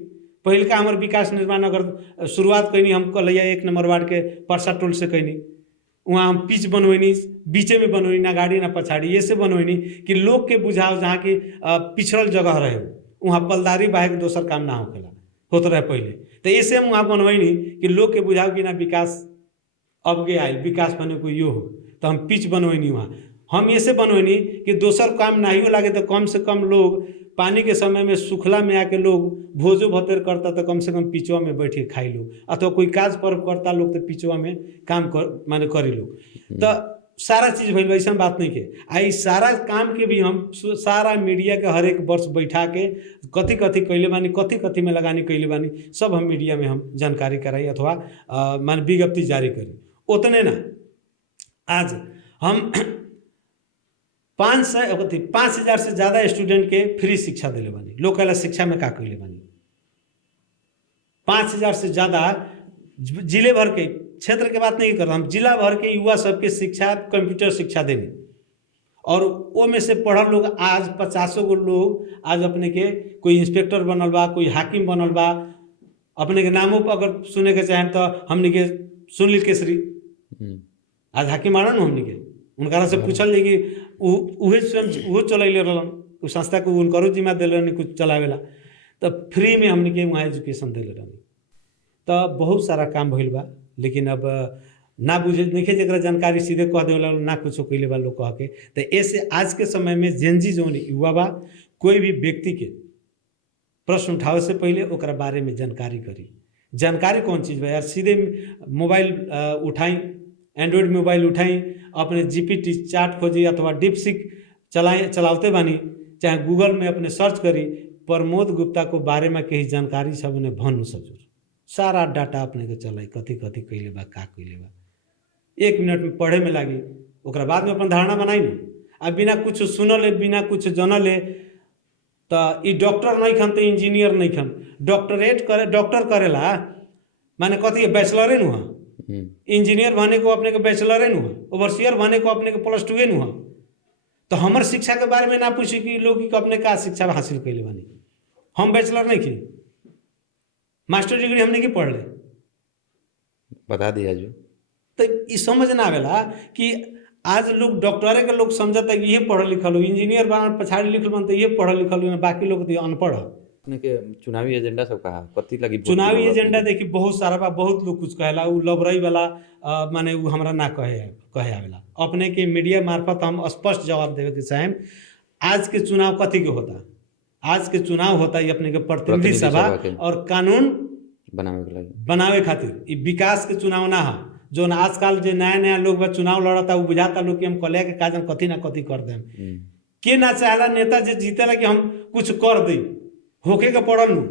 पहल का हमारे विकास निर्माण अगर शुरुआत कैनी, हम कलैया 1 नंबर वार्ड के परसा टोल से कैनी, वहाँ हम पिच बनवैनी, बीचे में बनवैनी, ना गाड़ी ना पछाड़ी, ये से बनवैनी कि लोग के बुझाओ जहाँ की पिछड़ल जगह रहे वहाँ पलदारी बाहे के दोसर काम ना होकेला होते रहे पहले, तो ऐसे हम वहाँ बनवैनी कि लोग के बुझाओ कि ना विकास अब के आयल, विकास बने कोई यो हो, तो हम पिच बनवैनी वहाँ। हम ऐसे बनवैनी कि दोसर काम नाहियो लागे तो कम से कम लोग पानी के समय में सुखला में आके लोग भोजो भतेर करता तो कम से कम पिचवा में बैठ के खाई लो, अथवा कोई काज पर्व करता लोग तो पिचवा में काम कर माने करी लोग। तो सारा चीज़ भइल, वैसा बात नहीं के आई सारा काम के भी हम सारा मीडिया के हर एक वर्ष बैठा के कथी कथी कैले बानी, कथी कथी में लगानी कैले बानी, सब हम मीडिया में हम जानकारी कराई अथवा मान विज्ञप्ति जारी करी। उतने ना आज हम 5,000 से ज़्यादा स्टूडेंट के फ्री शिक्षा दिले बानी। लोग कहला शिक्षा में का कैले बानी, 5,000 से ज़्यादा जिले भर के, क्षेत्र के बात नहीं कर रहा हम, जिला भर के युवा सबके शिक्षा कंप्यूटर शिक्षा देंगे। और वो में से पढ़ल लोग आज 50 गो लोग आज अपने के कोई इंस्पेक्टर बनल बा, कोई हाकिम बनल बा। अपने के नामों पर अगर सुने के चाहें तो हमने के सुनील केसरी आज हाकिम आना न, हमने के उनका से पूछल जाए कि उहे स्वयं वो चलैले रहलन, उस संस्था को उनको जिम्मा दिले रहनी कुछ चलावेला, तो फ्री में हमने के वहाँ एजुकेशन दिले रहनी। तो बहुत सारा काम भइल बा, लेकिन अब ना बुझे नहीं जरा जानकारी सीधे कह देला ना कुछ कैले बा लोग कह के। तो ऐसे आज के समय में जेनजी जोन युवा बा, कोई भी व्यक्ति के प्रश्न उठावे से पहले ओकरा बारे में जानकारी करी। जानकारी कौन चीज़ बा यार, सीधे मोबाइल उठाई, एंड्रॉयड मोबाइल उठाई, अपने जीपीटी चाट खोजी अथवा डीपसीक चलाते बानी, चाहे गूगल में अपने सर्च करी प्रमोद गुप्ता को बारे में कहीं जानकारी सब उन्हें भन सजूर सारा डाटा अपने के चलाई, कथी कथी कैले बा का कैले बा, 1 मिनट में पढ़े में लागी, ओकरा बाद में अपन धारणा बनाई न। अब बिना कुछ सुनले बिना कुछ जानले तो ई डॉक्टर नहीं खन तो इंजीनियर नहीं खन, डॉक्टर करेला माने कथी बैचलरे नु, इंजीनियर बने को अपने के बैचलरे नु, ओवरसियर बने को अपने के +2 नु। तो हमार शिक्षा के बारे में ना पूछी कि लोग अपने का शिक्षा हासिल कैले बनी, हम बैचलर नहीं की, मास्टर डिग्री हमने की पढ़ ले, बता दिया जो। तो ये समझ ना आवेला कि आज लोग डॉक्टरे के लोग समझता है कि ये पढ़ल लिखल हो, इंजीनियर बना पछाड़ी लिखल बन तो ये पढ़ल लिखल हो, बाकी लोग तो अनपढ़ हो। अपने के चुनावी एजेंडा सब कहा कथी लगी? चुनावी एजेंडा देखी बहुत सारा बा, बहुत लोग कुछ कहेला, उ लबरई वाला माने उ हमरा ना कहे आवेला। अपने के मीडिया मार्फत हम स्पष्ट जवाब देवे के चाहेम, आज के चुनाव कथी के होता? आज के चुनाव होता है अपने के प्रतिनिधि सभा और कानून बनावे खातिर, ई विकास के चुनाव ना है। जो आजकल जो नया नया लोग बा चुनाव लड़ता वो बुझाता लोग कि हम कलिया के काजन कथी ना कथी कर देम। के ना चाहला नेता जो जीतेला कि हम कुछ कर दे, होके के पड़ल नु,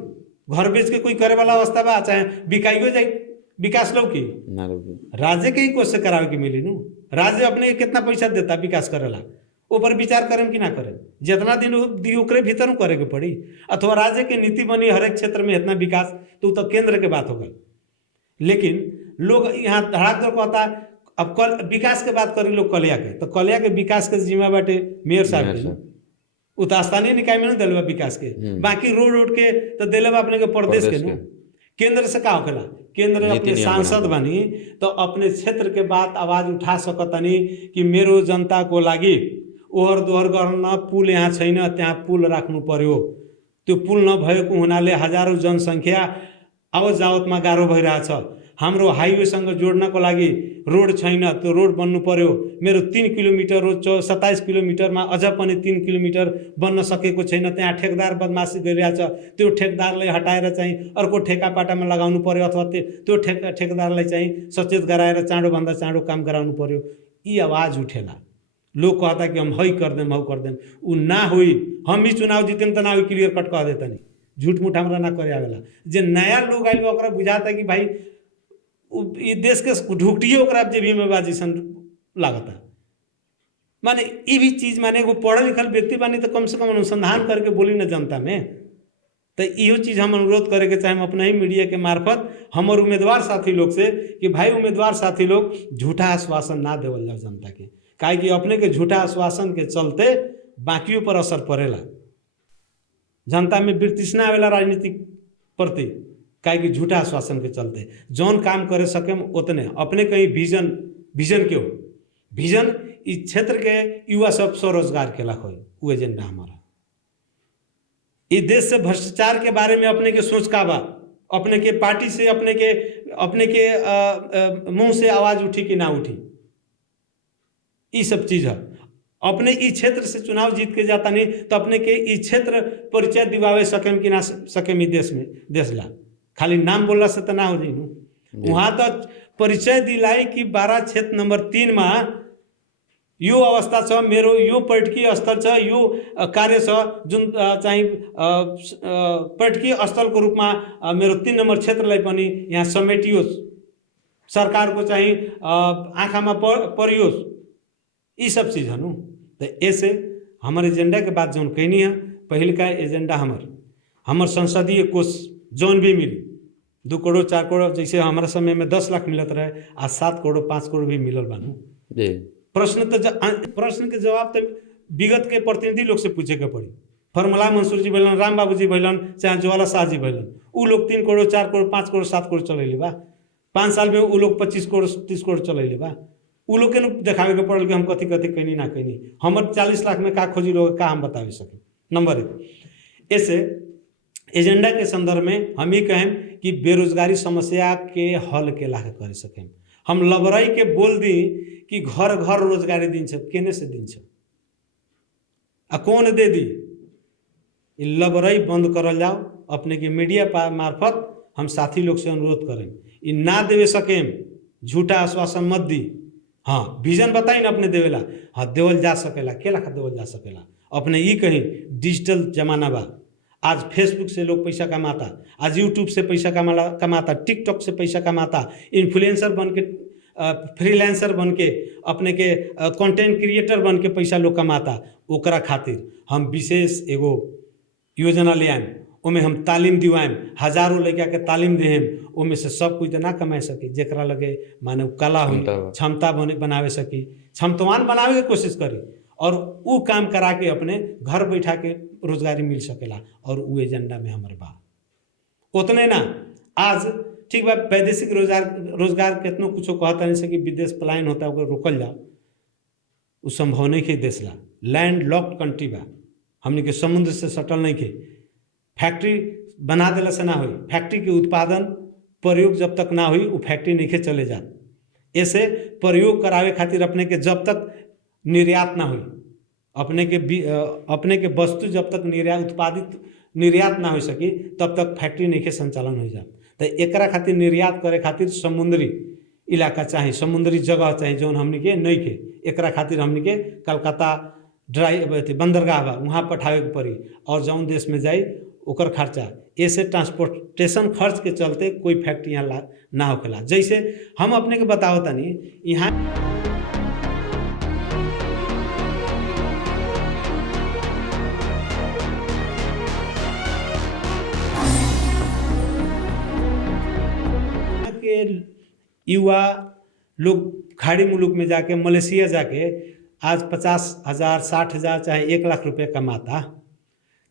घर बेच के कोई करे वाला अवस्था बा, चाहे बिकाइयो जाए विकास लोग की राज्य के ही कोशिश करावे के मिली नु। राज्य अपने कितना पैसा देता विकास करेला, ऊपर विचार करें कि ना करें, जितना दिन दी ओकरे भीतर करे के पड़ी, अथवा राज्य के नीति बनी हर एक क्षेत्र में इतना विकास, तो केंद्र के बात हो गई। लेकिन लोग यहाँ धड़ाक दर कहता अब कल विकास के बात करी लोग कलिया के, तो कलिया के विकास के जिम्मा बाटे मेयर साहब के, उ तो स्थानीय निकाय में ना दिले विकास के, बाकी रोड के तो दिले अपने के प्रदेश के नु। केंद्र से का होखेला, केंद्र अपने सांसद बनी तो अपने क्षेत्र के बात आवाज उठा सकतनी कि मेरो जनता को लागी ओहर दोहर गर्न पुल यहाँ छैन, त्यहाँ पुल राख्नु पर्यो। त्यो पुल नभएको हुनाले हजारौं जनसङ्ख्या आवत जावतमा गाह्रो भइरहेछ। हाम्रो हाइवेसँग जोड्नको लागि रोड छैन, त्यो रोड बन्नु पर्यो। मेरो 3 किलोमिटर रोड 27 किलोमिटरमा अझ पनि 3 किलोमिटर बन्न सकेको छैन, त्यहाँ ठेकदार बदमासी गरिरहेछ। त्यो ठेकदारलाई हटाएर चाहिँ अर्को ठेकापाटामा लगाउनु पर्यो, अथवा त्यो ठेकदारलाई चाहिँ सचेत गराएर चाँडोभन्दा चाँडो काम गराउनु पर्यो। यी आवाज उठेला, लोग कहता कि हम हई कर देम हऊ कर देम, उ ना हुई। हम भी चुनाव जीतेम त ना हुई, क्लियर कट कह देता नहीं, झूठ मूठ हमरा ना करे आवेला। जे नया लोग आइल ओकरा बुझाता कि भाई ये देश के ढुकटिए ओकरा जेबी में बाजी सन लागता। माने ये भी चीज माने एगो पढ़ल लिखल व्यक्ति बानी तो कम से कम अनुसंधान करके बोली ना जनता में। तो इहो चीज हम अनुरोध करे के चाहे अपने ही मीडिया के मार्फत हमर उम्मीदवार साथी लोग से कि भाई उम्मीदवार साथी लोग झूठा आश्वासन ना देवल जाओ जनता के, काहे कि अपने के झूठा आश्वासन के चलते बाकियों पर असर पड़ेला। जनता में वितृष्णा आवेला राजनीतिक प्रति, काहे कि झूठा आश्वासन के चलते जौन काम करे सकेम उतने अपने कहीं विजन के हो, विजन इस क्षेत्र के युवा सब स्वरोजगार के लाख हो, वो एजेंडा हमारा। इस देश से भ्रष्टाचार के बारे में अपने के सोच का बा, अपने के पार्टी से अपने के मुंह से आवाज उठी कि ना उठी, ये सब चीज है। अपने इस क्षेत्र से चुनाव जीत के जाता नहीं तो अपने के इस क्षेत्र परिचय दिवावे सकेम कि ना सकेम ई देश में, देश ला खाली नाम बोलला से तो ना हो जाए। वहाँ तक परिचय दिलाई कि 12 क्षेत्र नंबर 3 में यो अवस्था छ, मेरो यो पर्यटकीय स्थल छ, यो कार्य छ जुन चाहिँ पर्यटकीय स्थलको रूपमा मेरो 3 नंबर क्षेत्रलाई पनि यहाँ समेटियोस्, सरकारको चाहिँ आँखामा परियोस्, ये सब चीज है। तो ऐसे हमारे एजेंडा के बाद जौन कहनी है, पहल का एजेंडा हमर संसदीय कोष जौन भी मिली 2 करोड़ 4 करोड़, जैसे हमारा समय में 10 लाख मिलत रहे, आज 7 करोड़ 5 करोड़ भी मिलल बानू। जी प्रश्न के जवाब तो विगत के प्रतिनिधि लोग से पूछे के पड़ी। फॉर्मूला मंसूर जी भैलन, राम बाबू जी भैलन, चाहे ज्वाला शाह जी भैलन, उ लोग 3 करोड़ 4 करोड़ 5 करोड़ 7 करोड़ चलैले बा। 5 साल में उ लोग 25 करोड़ 30 करोड़ चलैले बा। उ लोग के न देखावे के पड़ल कि हम कथी कथी कैनी ना कैनी। हमर 40 लाख में का खोजी लोग का हम बतावे सके। नंबर 1, ऐसे एजेंडा के संदर्भ में हम ये कहें कि बेरोजगारी समस्या के हल के ला कर सकें। हम लबराई के बोल दी कि घर घर रोजगारी दिन केने से दिन आ कौन दे दी, लबराई बंद करल जाओ। अपने के मीडिया मार्फत हम साथी लोग से अनुरोध करें, ये ना देवे सकें, झूठा आश्वासन मत दी। हाँ विजन बताई ना अपने देवेला, हाँ देवल जा सकेला, के लाखा देवल जा सकेला। अपने ये कहीं डिजिटल जमाना बा, आज फेसबुक से लोग पैसा कमाता, आज यूट्यूब से पैसा कमाता, टिकटॉक से पैसा कमाता, इन्फ्लुएंसर बन के फ्रीलांसर बन के अपने के कंटेंट क्रिएटर बन के पैसा लोग कमाता। ओकरा खातिर हम विशेष एगो योजना ले आएम, ओमें हम तालीम दिवाएम, हजारों लड़का के तालीम देम। ओमें से सब कुछ ना कमा सके, जेकरा लगे माने कला हो, क्षमता बनावे सकी, क्षमतावान बनावे के कोशिश करी और वो काम करा के अपने घर बैठा के रोजगारी मिल सकेला। और वो एजेंडा में हमारे बा। उतने ना आज ठीक बा, वैदेशिक रोजगार कितनों कुछ कहता नहीं से कि विदेश पलायन होता है, रोकल जाओ, वो संभव नहीं के। देश ला लैंड लॉक्ड कंट्री बा, हमने के समुद्र से सटल नहीं के। फैक्ट्री बना दिला से ना हुई, फैक्ट्री के उत्पादन प्रयोग जब तक ना हुई वो फैक्ट्री नहीं के चले जात। ऐसे प्रयोग करावे खातिर अपने के जब तक निर्यात ना हुई, अपने के वस्तु जब तक उत्पादित निर्यात ना हो सकी तब तक फैक्ट्री नहीं के संचालन हो जात। तो एकरा खातिर निर्यात करे खातिर समुद्री इलाका चाहिए, समुद्री जगह चाहिए जौन हमने के नहीं के। एकरा खातिर हमने के कलकत्ता बंदरगाह बा, वहाँ पठावे के पड़ी और जौन देश में जाई ओकर खर्चा। ऐसे ट्रांसपोर्टेशन खर्च के चलते कोई फैक्ट्री यहाँ ना होकेला। जैसे हम अपने के बताओ तनी यहाँ के युवा लोग खाड़ी मुल्क में जाके, मलेशिया जाके आज 50,000 60,000 चाहे 1 लाख रुपये कमाता।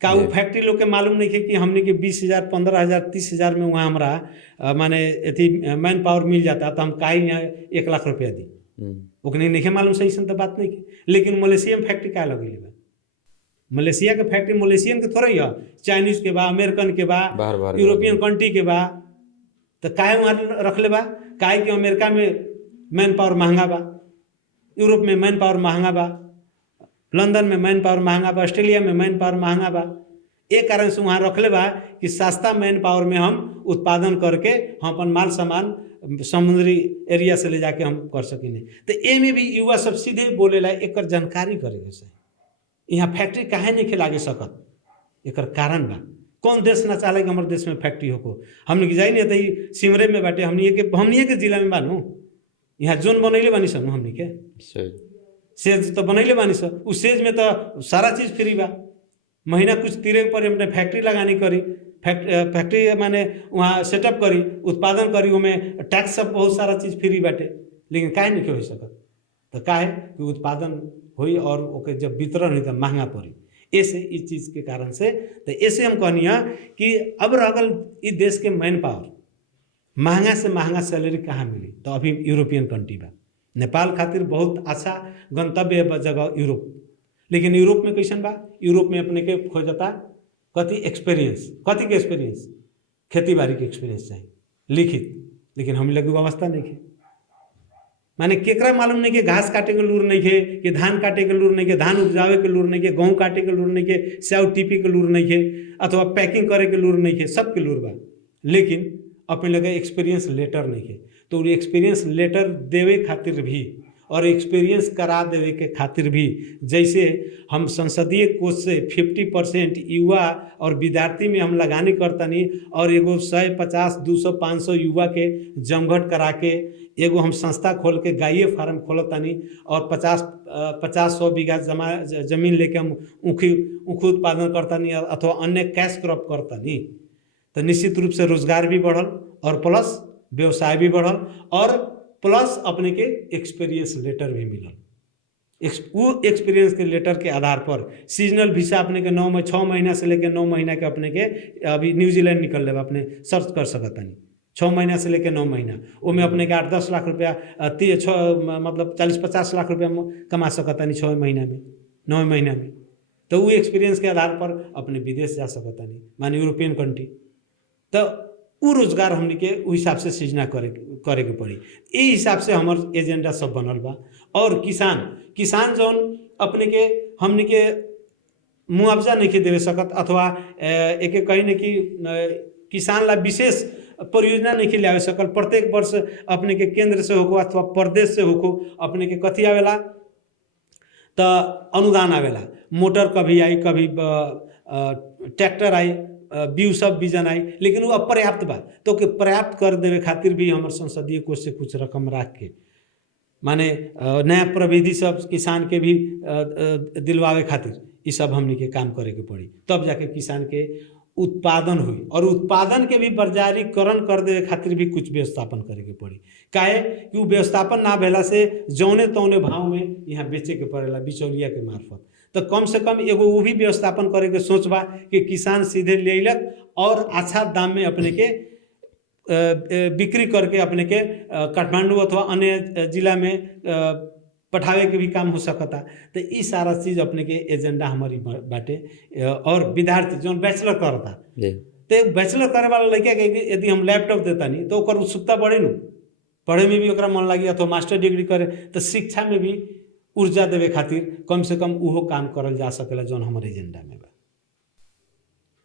का वो फैक्ट्री लोग के मालूम नहीं है कि हमने के 20,000 15,000 30,000 में वहाँ हमारा माने अथी मैन पावर मिल जाता, तो हम काहे यहाँ 1 लाख रुपया दी। ओकने नहीं मालूम, सही सन तो बात नहीं की। लेकिन मलेशिया में फैक्ट्री क्या लगे बा? मलेशिया के फैक्ट्री मलेशियन के थोड़ा ही है, चाइनीज के बा, अमेरिकन के बा, यूरोपियन कंट्री के बा। तो काहे वहाँ रखले बा? काहे कि अमेरिका में मैन पावर महंगा बा, यूरोप में मैन पावर महंगा बा, लंदन में मैन पावर महंगा बा, ऑस्ट्रेलिया में मैन पावर महंगा बा। एक कारण से वहाँ रखले बा कि सस्ता मैन पावर में हम उत्पादन करके हम अपन माल सामान समुद्री एरिया से ले जाके हम कर सकिने। तो ए में भी युवा सब सीधे बोलेला एक जानकारी करे से यहाँ फैक्ट्री काहे नहीं के लागे सकत, एक कारण बा। कौन देश ना चाहे कि हमारे देश में फैक्ट्री हो? हमने की जाई नहीं तो सिमरे में बाटे, हमने के जिला में बानू, यहाँ जोन बनैले बानी सन हमने के सेज तो बनैले बानी सन। उस सेज में तो सारा चीज़ फ्री बा, महीना कुछ तीरे पर अपने फैक्ट्री लगानी करी, फैक्ट्री माने वहाँ सेटअप करी, उत्पादन करी, उमें टैक्स सब बहुत सारा चीज़ फ्री बाटे। लेकिन काहे नहीं हो सकत? तो काहे कि उत्पादन हुई और ओके जब वितरण हुई तो महंगा पड़ी। ऐसे इस चीज़ के कारण से तो ऐसे हम कहनी कि अब अगर इस देश के मैन पावर महंगा से महंगा सैलरी कहाँ मिली? तो अभी यूरोपियन कंट्री बा। नेपाल खातिर बहुत अच्छा गंतव्य जगह यूरोप, लेकिन यूरोप में कैसन बा? यूरोप में अपने के खोजता कथी एक्सपीरियंस, कथी के एक्सपीरियंस? खेती बाड़ी के एक्सपीरियंस चाहिए लिखित, लेकिन हम लगी व्यवस्था नहीं है। माने केकरा मालूम नहीं कि घास काटे के लूर नहीं है, कि धान काटे के लूर नहीं है, धान उपजावे के लूर नहीं है, गेहूँ काटे के लूर नहीं है, स्याउ टीपी के लूर नहीं है, अथवा पैकिंग करे के लूर नहीं है, सब के लूर बा। लेकिन अपने लगे एक्सपीरियंस लेटर नहीं है। तो एक्सपीरियंस लेटर देवे खातिर भी और एक्सपीरियंस करा देवे के खातिर भी, जैसे हम संसदीय कोष से 50% युवा और विद्यार्थी में हम लगानी करतनी और एगो 150 200 500 युवा के जमघट करा के एगो हम संस्था खोल के गाये फार्म खोलतनी और 50-100 बीघा जमीन लेके हम ऊखी उत्पादन करतनी अथवा अन्य कैश क्रॉप करतनी। तो निश्चित रूप से रोजगार भी बढ़ल और प्लस व्यवसाय भी बढ़ल और प्लस अपने के एक्सपीरियंस लेटर भी मिलल। वो एक्सपीरियंस के लेटर के आधार पर सीजनल वीसा अपने के 6 महीना से लेकर 9 महीना के अपने के अभी न्यूजीलैंड निकल रहे अपने सर्च कर सकता नहीं। 6 महीना से लेकर 9 महीना उसमें अपने के 8-10 लाख रुपया मतलब 40-50 लाख रुपया कमा सकता नहीं 6 महीना में 9 महीना में। तो वो एक्सपीरियंस के आधार पर अपने विदेश जा सकता नहीं माने यूरोपियन कंट्री। तो वो रोजगार हमने के उस हिसाब से सृजना करे के पड़ी। ये हिसाब से हमार एजेंडा सब बनल बा। और किसान जौन अपने के हमने के मुआवजा नहीं देवे सकत अथवा एक कहीं न कि किसान ला विशेष परियोजना नहीं ले सकल। प्रत्येक वर्ष अपने के केंद्र से होको अथवा प्रदेश से होको अपने के कथी आवेला तो अनुदान आवेला। मोटर कभी आई, कभी ट्रैक्टर आई, बीज सब बीजन आई, लेकिन वो अपर्याप्त बा। तो के पर्याप्त कर देवे खातिर भी हमारे संसदीय कोष से कुछ रकम रख के माने नया प्रविधि सब किसान के भी दिलवावे खातिर ये सब हमने के काम करे के पड़ी। तब जाके किसान के उत्पादन हुई और उत्पादन के भी बाजारीकरण कर देवे खातिर भी कुछ व्यवस्थापन करे के पड़ी। काहे कि वो व्यवस्थापन ना भेला से जौने तौने भाव में यहाँ बेचे के पड़ेला बिचौलिया के मार्फत। तो कम से कम एगो वो भी व्यवस्थापन करे के सोच बा कि किसान सीधे ले लक और अच्छा दाम में अपने के बिक्री करके अपने के काठमांडू अथवा अन्य जिला में पठावे के भी काम हो सकता। तो ये सारा चीज़ अपने के एजेंडा हमारी बाटे। और विद्यार्थी जो बैचलर करता तो बैचलर करे वाला लड़का के यदि हम लैपटॉप देता नहीं तो ओकर उत्सुकता बढ़े न, पढ़े में भी ओकरा मन लगी अथवा मास्टर डिग्री करे तो शिक्षा में भी ऊर्जा देवे खातिर कम से कम उहो काम करल जा सकेला जौन हमारे एजेंडा में बा।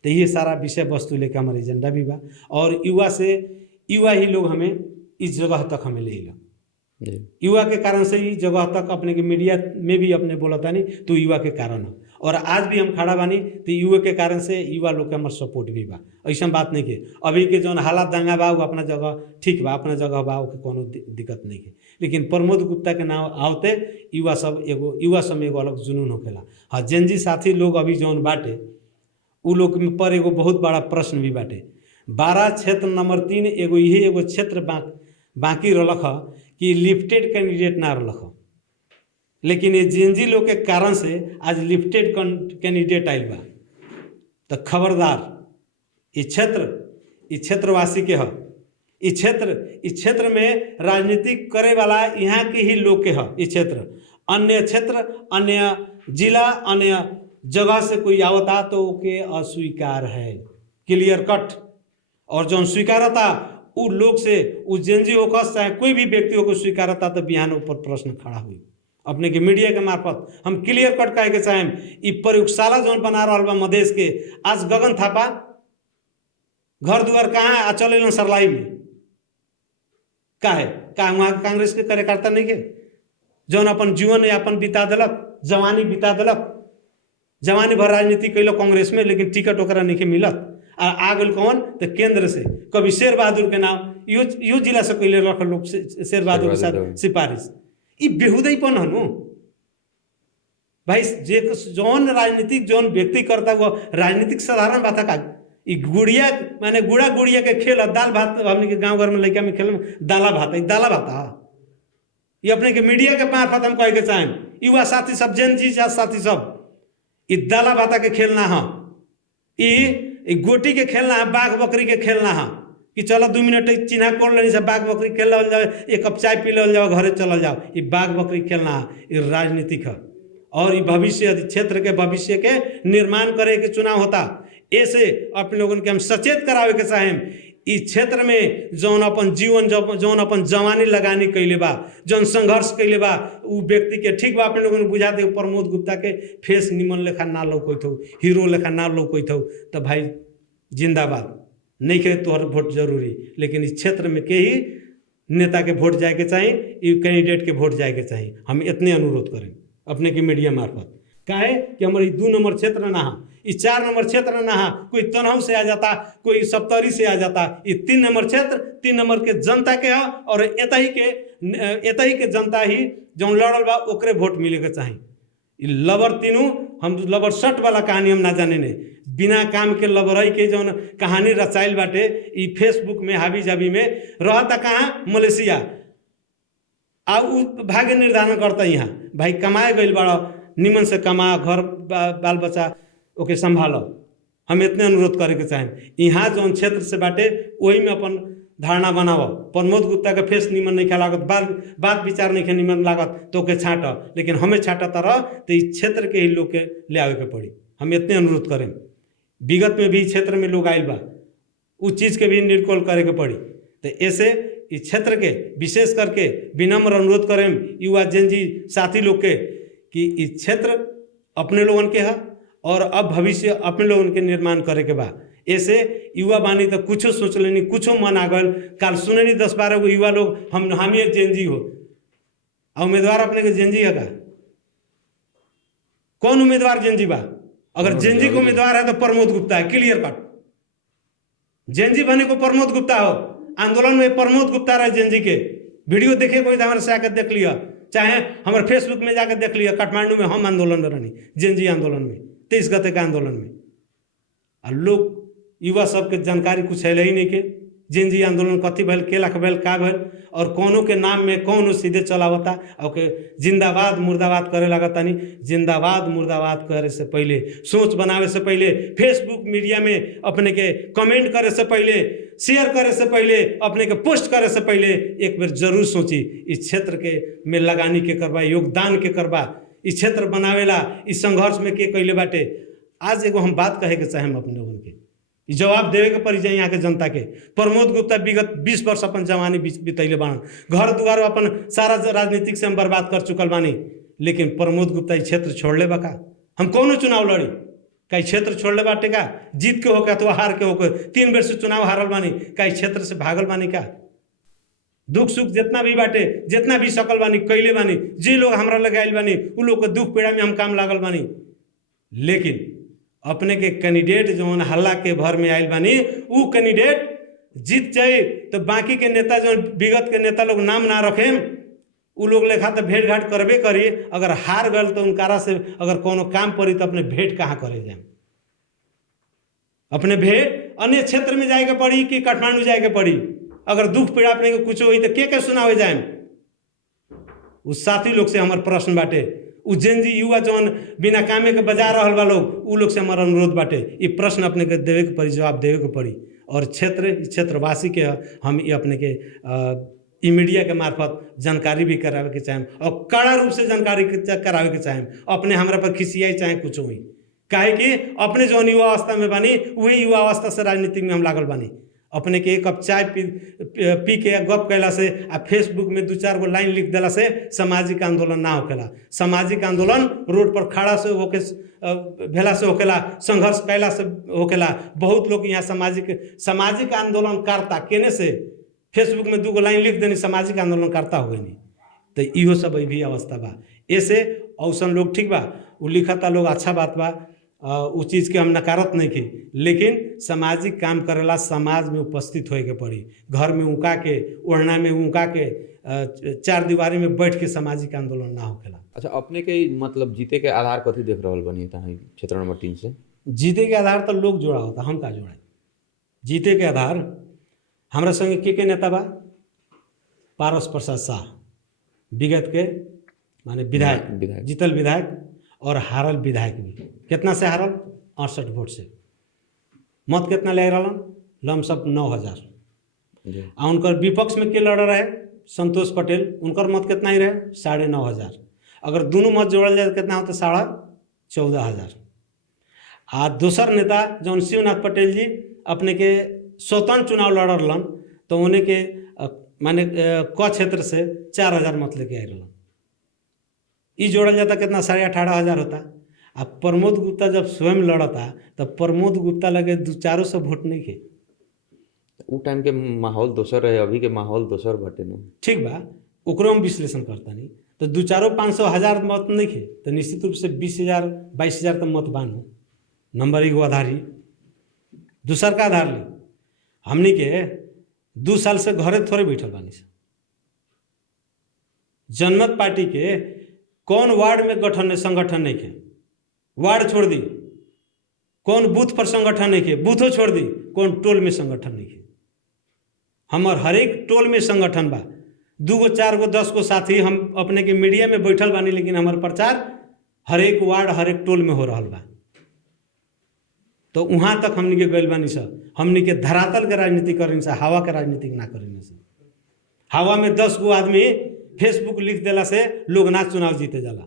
तो ये सारा विषय वस्तु लेकर हमारे एजेंडा भी बा। और युवा ही लोग हमें इस जगह तक हमें ले ला। युवा के कारण से ही जगह तक अपने के मीडिया में भी अपने बोलता नहीं तो युवा के कारण है। और आज भी हम खड़ा बानी तो युवा के कारण से युवा लोग के हमारे सपोर्ट भी बा। ऐसा बात नहीं के अभी के जौन हालात दंगा बा वो अपना जगह ठीक बा, अपना जगह बा के कोनो दिक्कत नहीं के। लेकिन प्रमोद गुप्ता के नाम आवते युवा सब में एगो अलग जुनून होखेला। हाँ, जेनजी साथी लोग अभी जौन बाटे उ लोग पर एगो बहुत बड़ा प्रश्न भी बाटे। 12 क्षेत्र नंबर 3 एगो क्षेत्र बाकी रलख कि लिफ्टेड कैंडिडेट ना रलख। लेकिन ये जेनजी लोग के कारण से आज लिफ्टेड कैंडिडेट आइल बा। तो खबरदार ये क्षेत्रवासी के है। इस क्षेत्र में राजनीति करे वाला यहाँ के ही लोग के है। इस क्षेत्र अन्य जिला अन्य जगह से कोई आवता तो ओके अस्वीकार है, क्लियर कट। और जो स्वीकारता उ लोग से उ जेनजी होकर चाहे कोई भी व्यक्ति हो को स्वीकारता तो बिहान ऊपर प्रश्न खड़ा हुई। अपने के मीडिया के मार्फत हम क्लियर कट कहे के चाहें ई प्रयोगशाला जो बना रहा बा मधेश के, आज गगन थापा घर दुआर कहाँ आ चल सरलाई में काहे वहाँ कांग्रेस के कार्यकर्ता नहीं के जौन अपन जीवन यापन बिता दिलक, जवानी बिता दिलक, जवानी भर राजनीति कैल कांग्रेस में, लेकिन टिकट ओकरा नहीं मिलत। आ गल कौन तो केंद्र से कभी शेर बहादुर के नाम यो जिला से कैले रख लोग शेर बहादुर के साथ सिफारिश। ये बेहुदैपन है नु भाई। जे जौन राजनीतिक जौन व्यक्ति करता वो राजनीतिक साधारण बात है। गुड़िया माने गुड़िया के खेल दाल भात हमने के गांव घर में लड़का में खेल दाला भात है। ये अपने के मीडिया के मार्फत हम कहे के चाहें युवा साथी सब जेनजी साथी सब ये दाला भाता के खेलना है, ये गोटी के खेलना है, बाघ बकरी के खेलना है कि चलो 2 मिनट चिन्हा कर लेनी से बाघ बकरी खेल जाओ, 1 कप चाय पी ले जाओ, घरे चल जाओ। ये बाघ बकरी खेलना है, ये राजनीतिक है। और ये भविष्य क्षेत्र के भविष्य के निर्माण करे के चुनाव होता। ऐसे अपने लोगों के हम सचेत करावे के चाहें इस क्षेत्र में जौन अपन जीवन जौन अपन जवानी लगानी कैले बा, जौन संघर्ष कैले बा, उ व्यक्ति के ठीक बा। अपने लोगों ने बुझा दे प्रमोद गुप्ता के फेस निमन लेखा ना लौकत हो, हीरो लेखा ना लौकत हो तो भाई जिंदाबाद नहीं के तोहर वोट जरूरी। लेकिन इस क्षेत्र में के ही नेता के वोट जाए के चाहिए, कैंडिडेट के वोट जाए के चाहिए। हम इतने अनुरोध करें अपने के मीडिया मार्फत। काहे कि हमारे 2 नंबर क्षेत्र ना है, इस 4 नंबर क्षेत्र ना है, कोई तनहू से आ जाता, कोई सप्तरी से आ जाता। ये 3 नंबर क्षेत्र 3 नंबर के जनता के है और एतही के जनता ही जो लड़ल बा ओकरे वोट मिले के चाहिए। लबर तीनों हम लबर 60 वाला कहानी हम ना जाने ने बिना काम के लबरई के जौन कहानी रचाइल बाटे ई फेसबुक में हावी जावी में रहता कहाँ मलेशिया आ उ भाग्य निर्धारण करता यहाँ भाई कमाए गइल बड़ा निमन से कमा घर बाल बच्चा ओके संभालो। हम इतने अनुरोध करे के चाहें यहाँ जौन क्षेत्र से बाटे वही में अपन धारणा बनाओ। प्रमोद गुप्ता के फेस निमन नहीं खेला लागत बात विचार नहीं निमन लागत तो के छाट लेकिन हमें छाटा तरह तो इस क्षेत्र के ही लोग के ले आवे के पड़ी। हम इतने अनुरोध करें विगत में भी क्षेत्र में लोग आयल बा उस चीज़ के भी निर्कोल करे के पड़ी। तो ऐसे इस क्षेत्र के विशेष करके विनम्र अनुरोध करें युवा जेनजी साथी लोग के कि इस क्षेत्र अपने लोगन के है और अब भविष्य अपने लोगन के निर्माण करे के बा। ऐसे युवा बानी तो कुछो सोच लेनी कुछो मन आ गल काल सुनेनी 10-12 गो युवा लोग हम एक जेनजी हो और उम्मीदवार अपने के जेनजी है का कौन उम्मीदवार जेनजी बा? अगर जेनजी को उम्मीदवार है तो प्रमोद गुप्ता है क्लियर कट। जेनजी बने को प्रमोद गुप्ता हो आंदोलन में प्रमोद गुप्ता रहे जेनजी के वीडियो देखे कोई तो हमारे से आकर देख लिया चाहे हमारे फेसबुक में जाकर देख लिया काठमांडू में हम आंदोलन में रहनी जेनजी आंदोलन में 23 गते का आंदोलन में और लोग युवा सबके जानकारी कुछ है ही नहीं के जेनजी आंदोलन कथी भल के लाख भल का भल और कौनों के नाम में कौन सीधे चलावता और के जिंदाबाद मुर्दाबाद करे लगता नहीं। जिंदाबाद मुर्दाबाद करे से पहले सोच बनावे से पहले फेसबुक मीडिया में अपने के कमेंट करे से पहले शेयर करे से पहले अपने के पोस्ट करे से पहले एक बार जरूर सोची इस क्षेत्र के में लगानी के करबा योगदान के करबा इस क्षेत्र बनावेला इस संघर्ष में के कैले बाटे। आज एगो हम बात कहे के चाहे अपने लोगन के जवाब देवे के पड़ी जाए यहाँ के जनता के। प्रमोद गुप्ता विगत 20 वर्ष अपन जवानी बितैले बान घर दुआर अपन सारा राजनीतिक से हम बर्बाद कर चुकल बानी लेकिन प्रमोद गुप्ता ये क्षेत्र छोड़ ले बका हम कौनो चुनाव लड़ी का क्षेत्र छोड़ ले बाटे का जीत के होकर अथवा हार के होकर 3 बेर से चुनाव हारल बानी का क्षेत्र से भागल बानी का दुख सुख जितना भी बाटे जितना भी सकल बानी कैले बानी जे लोग हमरा लगाइल बानी उ लोग के दुख पीड़ा में हम काम लागल बानी। लेकिन अपने के कैंडिडेट जौन हल्ला के भर में आयल बानी उ कैंडिडेट जीत जाए तो बाकी के नेता जो विगत के नेता लोग नाम ना रखें उ लोग लेखा तो भेंट घाट करबे करी अगर हार गल तो उनकारा से अगर कोनो काम पड़ी तो अपने भेंट कहाँ करे जाए अपने भेंट अन्य क्षेत्र में जाए के पड़ी कि काठमांडू जाए के पड़ी अगर दुख पीड़ा अपने के कुछ हुई तो के सुनावे जाए उस साथी लोग से हमार प्रश्न बाटे जेनजी युवा जौन बिना कामे के बजा रहल बा लोग उ लोग से हमारा अनुरोध बाटे ये प्रश्न अपने के देवे के पड़ी जवाब देवे के पड़ी और क्षेत्रवासी के हम ये अपने के ई मीडिया के मार्फत जानकारी भी करावे के चाहें और कड़ा रूप से जानकारी करावे के चाहें अपने हमरा पर खिसियाई चाहे कुछ हुई काहे कि अपने जौन युवा अवस्था में बानी वही युवा अवस्था से राजनीति में हम लागल बानी। अपने के एक कप चाय पी के गप कैला से आ फेसबुक में 2-4 गो लाइन लिख दिला से सामाजिक आंदोलन ना होकेला। सामाजिक आंदोलन रोड पर खड़ा से होके भेला से होकेला संघर्ष कैला से होकेला। बहुत लोग यहाँ सामाजिक आंदोलन करता केने से फेसबुक में 2 गो लाइन लिख देनी सामाजिक आंदोलन करता हो गई तो इहो सब भी अवस्था बा। ऐसे औसन लोग ठीक बा उ लिखता लोग अच्छा बात बा उस चीज़ के हम नकारत नहीं की लेकिन सामाजिक काम करेला समाज में उपस्थित होए के पड़ी। घर में उका के ओढ़ना में उका के 4 दीवारी में बैठ के सामाजिक आंदोलन ना होकेला। अच्छा अपने के मतलब जीते के आधार कथी देख रहल बनी क्षेत्र नंबर 3 से? जीते के आधार तो लोग जोड़ा होता हम का जोड़ा जीते के आधार हमारा संगे के नेता बा पारस प्रसाद शाह विगत के माने विधायक जीतल विधायक और हारल विधायक भी कितना से हारल 68 वोट से मत कितना ले रहलन लमसम 9000 आ उनकर विपक्ष में के लड़ रहे संतोष पटेल उनकर मत कितना ही रहे 9500 अगर दोनों मत जोड़ल जाए कितना होता 14500 आ दूसर नेता जौन शिवनाथ पटेल जी अपने के स्वतंत्र चुनाव लड़ रहलन तो उन्हें के माने क क्षेत्र से 4000 मत लेके आए रहलन ई जोड़ल जाता कितना 18500 होता। अब प्रमोद गुप्ता जब स्वयं लड़ता तब प्रमोद गुप्ता लगे 200-400 वोट नहीं के उ टाइम के माहौल दोसर रहे अभी के माहौल दोसर बटे न ठीक बा ओकरो हम विश्लेषण करता नहीं तो 2-400-500 मत नहीं के तो निश्चित रूप से 20,000-22,000 तक मत बानू नंबर एगो आधार ही दूसर का आधार ली हमनी के 2 साल से घरे थोड़े बैठल बानी जनमत पार्टी के कौन वार्ड में गठन संगठन नहीं के वार्ड छोड़ दी कौन बूथ पर संगठन नहीं के, बूथो छोड़ दी, कौन टोल में संगठन नहीं के। हमार हर एक टोल में संगठन बा, 2 गो 4 गो 10 गो साथी हम अपने के मीडिया में बैठल बानी, लेकिन हमार प्रचार हर एक वार्ड हर एक टोल में हो रहा बा। तो वहाँ तक हमनी के गइल बानी सब, हमनी के धरातल के राजनीति करें से, हवा के राजनीति ना करें से। हवा में 10 गो आदमी फेसबुक लिख देला से लोग ना चुनाव जीते जाला।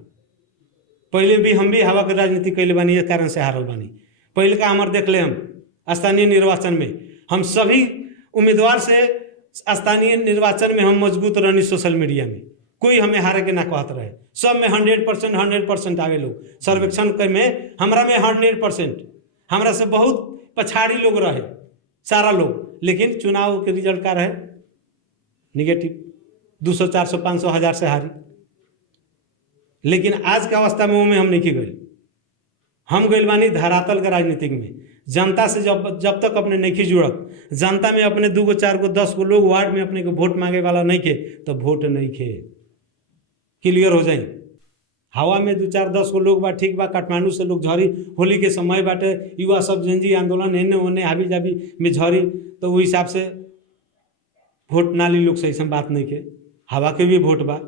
पहले भी हम भी हवा के राजनीति कैले बानी, ये कारण से हारल बानी। पहले का हमार देख ले, हम स्थानीय निर्वाचन में हम सभी उम्मीदवार से स्थानीय निर्वाचन में हम मजबूत रहनी। सोशल मीडिया में कोई हमें हारे के ना कहत रहे, सब में 100% आगे लोग सर्वेक्षण में, हमरा में 100%, हमरा से बहुत पछाड़ी लोग रहे सारा लोग, लेकिन चुनाव के रिजल्ट का रहे निगेटिव, 200 400 500 1000 से हारी। लेकिन आज के अवस्था में वो में हम नहीं गए, हम गइल बानी धरातल के राजनीतिक में। जनता से जब तक अपने नहीं जुड़त, जनता में अपने 2 गो 4 गो 10 गो लोग वार्ड में अपने को वोट मांगे वाला नहीं खे, तो वोट नहीं खे, क्लियर हो जाए। हवा में 2 4 10 गो लोग बा, ठीक बा, काठमांडू से लोग झरी, होली के समय बाटे, युवा सब जनजी आंदोलन एने ओने हावी जावी में झरी, तो वो हिसाब से वोट ना ली लोग, सही से बात नहीं के, हवा के भी वोट बा।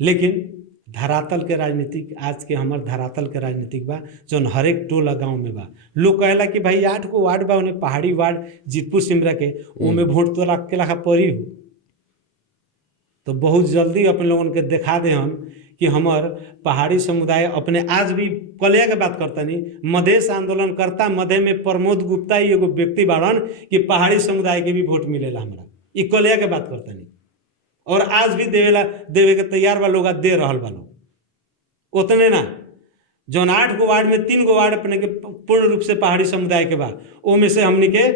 लेकिन धरातल के राजनीतिक आज के हमार धरातल के राजनीतिक बा, जौन हर एक टोला गांव में बा। लोग कहेला कि भाई 8 गो वार्ड बा, उन्हें पहाड़ी वार्ड जीतपुर सिमरा के, उनमें वोट तो के लाखा पड़ी हो। तो बहुत जल्दी अपने लोगों के दिखा दे हम कि हमार पहाड़ी समुदाय अपने, आज भी कलिया के बात करता नहीं, मधेश आंदोलन करता, मध्य में प्रमोद गुप्ता ही एगो व्यक्ति बाड़न कि पहाड़ी समुदाय के भी वोट मिलेला हमरा, ये कलिया के बात करता नहीं। और आज भी देवे के तैयार बा लोग, दे रहल बा लोग। उतने ना, जौन 8 गो वार्ड में 3 गो वार्ड अपने के पूर्ण रूप से पहाड़ी समुदाय के बा, ओ में से हमनी के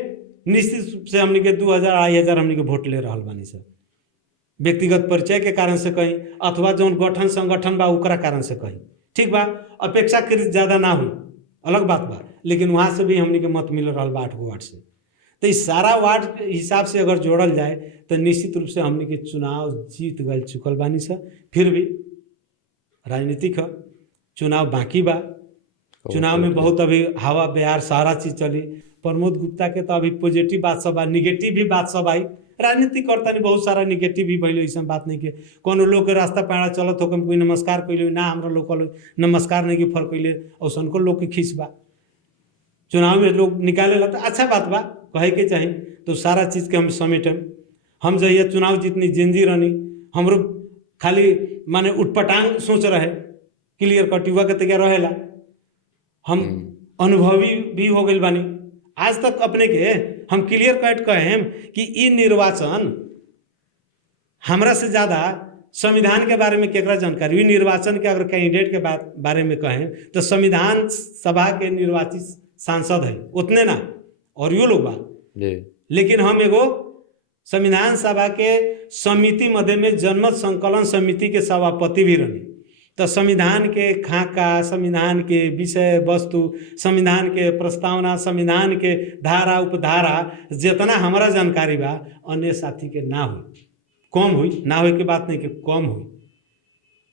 निश्चित रूप से हमनी के 2000 2500 हमनी के वोट ले रहल बानी सब, व्यक्तिगत परिचय के कारण से कहीं, अथवा जौन गठन संगठन बा ओकरा कारण से कहीं, ठीक बा। अपेक्षाकृत ज़्यादा ना हुई, अलग बात बा, लेकिन वहाँ से भी हमनी के मत मिल रहा बा 8 गो वार्ड से। तो इस सारा वार्ड के हिसाब से अगर जोड़ल जाए तो निश्चित रूप से हमने के चुनाव जीत गए चुकल बानी से। फिर भी राजनीतिक है, चुनाव बाकी बा, चुनाव में बहुत अभी हवा बयार सारा चीज चली। प्रमोद गुप्ता के तो अभी पॉजिटिव बात सब आई, निगेटिव भी बात सब आई। राजनीति करता नहीं बहुत सारा निगेटिव भी भैलो, ऐसा बात नहीं के कोनो लोग के रास्ता पैड़ा चलत हो कोई नमस्कार कैले ना, हमरा लोग नमस्कार नहीं के फर्क कैले, औसन को लोग के खींच बा। चुनाव में लोग निकाले लगता, अच्छा बात बा, कहे के चाही। तो सारा चीज़ के हम समेटम, हम जहिया चुनाव जितनी जिंदी रहनी, हमरो खाली माने उठपटांग सोच रहे, क्लियर कट युवा के तैयार रहेला। हम अनुभवी भी हो गए बानी, आज तक अपने के हम क्लियर कट कहें कि ई निर्वाचन हमरा से ज़्यादा संविधान के बारे में केकरा जानकारी। ई निर्वाचन के अगर कैंडिडेट के बारे में कहें तो संविधान सभा के निर्वाचित सांसद है, उतने ना और यो लोग बा। लेकिन हम एगो संविधान सभा के समिति मध्य में जनमत संकलन समिति के सभापति भी रही। तो संविधान के खाका, संविधान के विषय वस्तु, संविधान के प्रस्तावना, संविधान के धारा उपधारा जितना हमारा जानकारी बा अन्य साथी के ना हुई, कम हुई, ना हुई की बात नहीं कि कम हुई।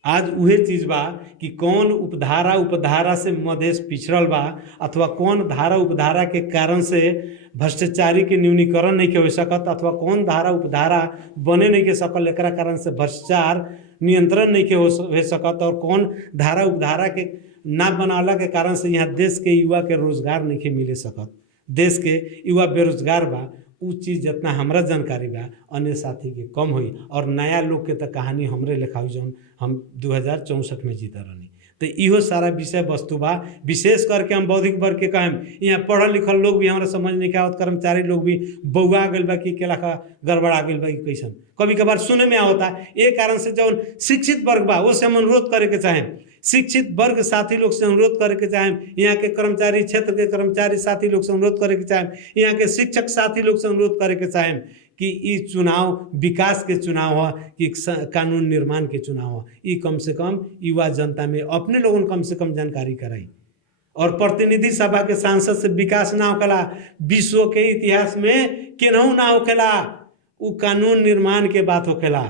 आज वही चीज़ बा कि कौन उपधारा उपधारा से मधेश पिछड़ल बा, अथवा कौन धारा उपधारा के कारण से भ्रष्टाचारी के न्यूनीकरण नहीं के हो सकत, अथवा कौन धारा उपधारा बने नहीं के सकल एकरा कारण से भ्रष्टाचार नियंत्रण नहीं के हो सकत, और कौन धारा उपधारा के ना बनाला के कारण से यहाँ देश के युवा के रोजगार नहीं के मिले सकत, देश के युवा बेरोजगार बा। उ चीज़ जितना हमरा जानकारी बा अन्य साथी के कम हुई। और नया लोग के तो कहानी हमरे लिखा हुई जौन हम 2064 में जीता रहनी। तो इहो सारा विषय वस्तु बा। विशेष करके हम बौद्धिक वर्ग के कहें, यहाँ पढ़ल लिखल लोग भी हमारा समझ नहीं आवत, कर्मचारी लोग भी बौआ गल बा कि केला का गड़बड़ा गल बा कि कैसन, कभी कभार सुने में होता। ये कारण से जौन शिक्षित वर्ग बा वो से हम अनुरोध करे के चाहें, शिक्षित वर्ग साथी लोग से अनुरोध करे के चाहें, यहाँ के कर्मचारी क्षेत्र के कर्मचारी साथी लोग से अनुरोध करे के चाहें, यहाँ के शिक्षक साथी लोग से अनुरोध करे के चाहें कि ये चुनाव विकास के चुनाव हो कि कानून निर्माण के चुनाव हो। ये कम से कम युवा जनता में अपने लोगों कम से कम जानकारी कराई। और प्रतिनिधि सभा के सांसद से विकास ना होखेला, विश्व के इतिहास में केनहू ना होखेला, वो कानून निर्माण के बात होखेला।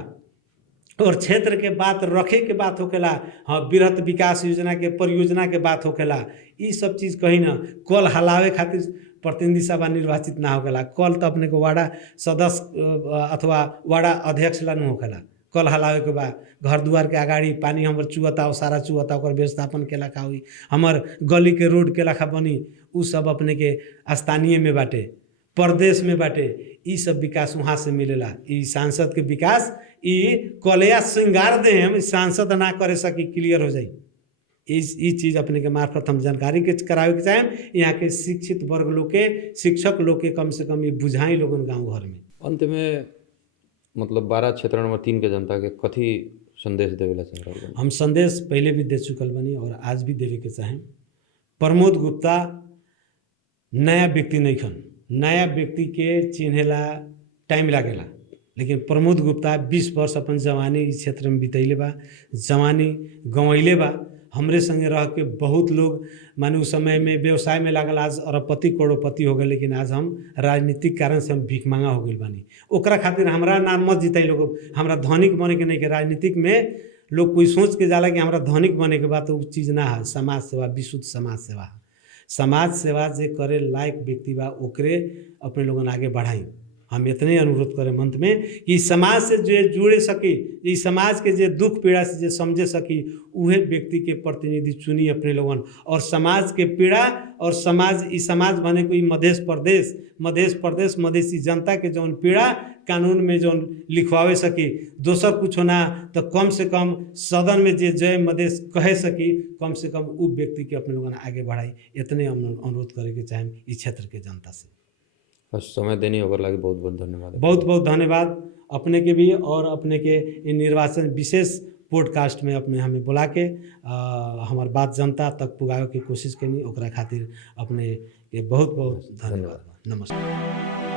और क्षेत्र के बात रखे के बात होकेला, हाँ बृहत विकास योजना के परियोजना के बात होकेला, ई सब चीज़ कहीं ना कल हलावे खातिर प्रतिनिधि सभा निर्वाचित ना होकेला। कल तो अपने को वार्ड सदस्य अथवा वार्ड अध्यक्ष ला न होकेला। कल हलावे के बाद घर दुआर के अगाड़ी पानी हमर चुअता हो, सारा चुअता, ओकर व्यवस्थापन के लखा हुई, हमर गली के रोड के लखा बनी, उ सब अपने के स्थानीय में बाटे, प्रदेश में बाटे, ई सब विकास वहाँ से मिलेला। ई सांसद के विकास ई कलया श्रृंगार दे हम सांसद ना करे सकी, क्लियर हो जाई। ई चीज़ अपने के मार्फत हम जानकारी के करावे के चाहें। यहाँ के शिक्षित वर्ग लोग के, शिक्षक लोग के कम से कम ये बुझाई लोगन गाँव घर में। अंत में मतलब 12 क्षेत्र नंबर 3 के जनता के कथी संदेश देवेला चाह रहल बानी? हम संदेश पहले भी दे चुकल बनी और आज भी देवे के चाहें। प्रमोद गुप्ता नया व्यक्ति नहीं खन, नया व्यक्ति के चिन्हेला टाइम लागेला, लेकिन प्रमोद गुप्ता 20 वर्ष अपन जवानी इस क्षेत्र में बितैले बा, जवानी गंवैले बा। हमरे संगे रह के बहुत लोग माने उस समय में व्यवसाय में लागल, आज अरबपति करोड़पति हो गए, लेकिन आज हम राजनीतिक कारण से हम भीख मांगा हो गए बानी। ओकरा खातिर हमरा नाम मत जिताई लोग, हमरा धनिक बने के नहीं के। राजनीतिक में लोग कोई सोच के जाला कि हमरा धनिक बने के बाद, तो वो चीज़ ना है। समाज सेवा विशुद्ध समाज सेवा, समाज सेवा जे करे लायक व्यक्ति बा ओकरे अपने लोगन आगे बढ़ाई। हम इतने अनुरोध करें मंथ में कि समाज से जो जुड़े सकी, इस समाज के जो दुख पीड़ा से जो समझे सकी, उहे व्यक्ति के प्रतिनिधि चुनी अपने लोगन। और समाज के पीड़ा और समाज इस समाज बने कोई मध्य प्रदेश मधेसी जनता के जौन पीड़ा कानून में जौन लिखवावे सकी, दोसर कुछ होना तो कम से कम सदन में जे जय मधेश कहे सकी, कम से कम उ व्यक्ति के अपने लोगन आगे बढ़ाई। इतने हम अनुरोध करे के चाहें इस क्षेत्र के जनता से। समय देनी ओकर लागी बहुत बहुत धन्यवाद। बहुत बहुत धन्यवाद अपने के भी, और अपने के इन निर्वाचन विशेष पॉडकास्ट में अपने हमें बुला के हमार बात जनता तक पुगावे की कोशिश करनी, ओकरा खातिर अपने के बहुत बहुत धन्यवाद। नमस्कार।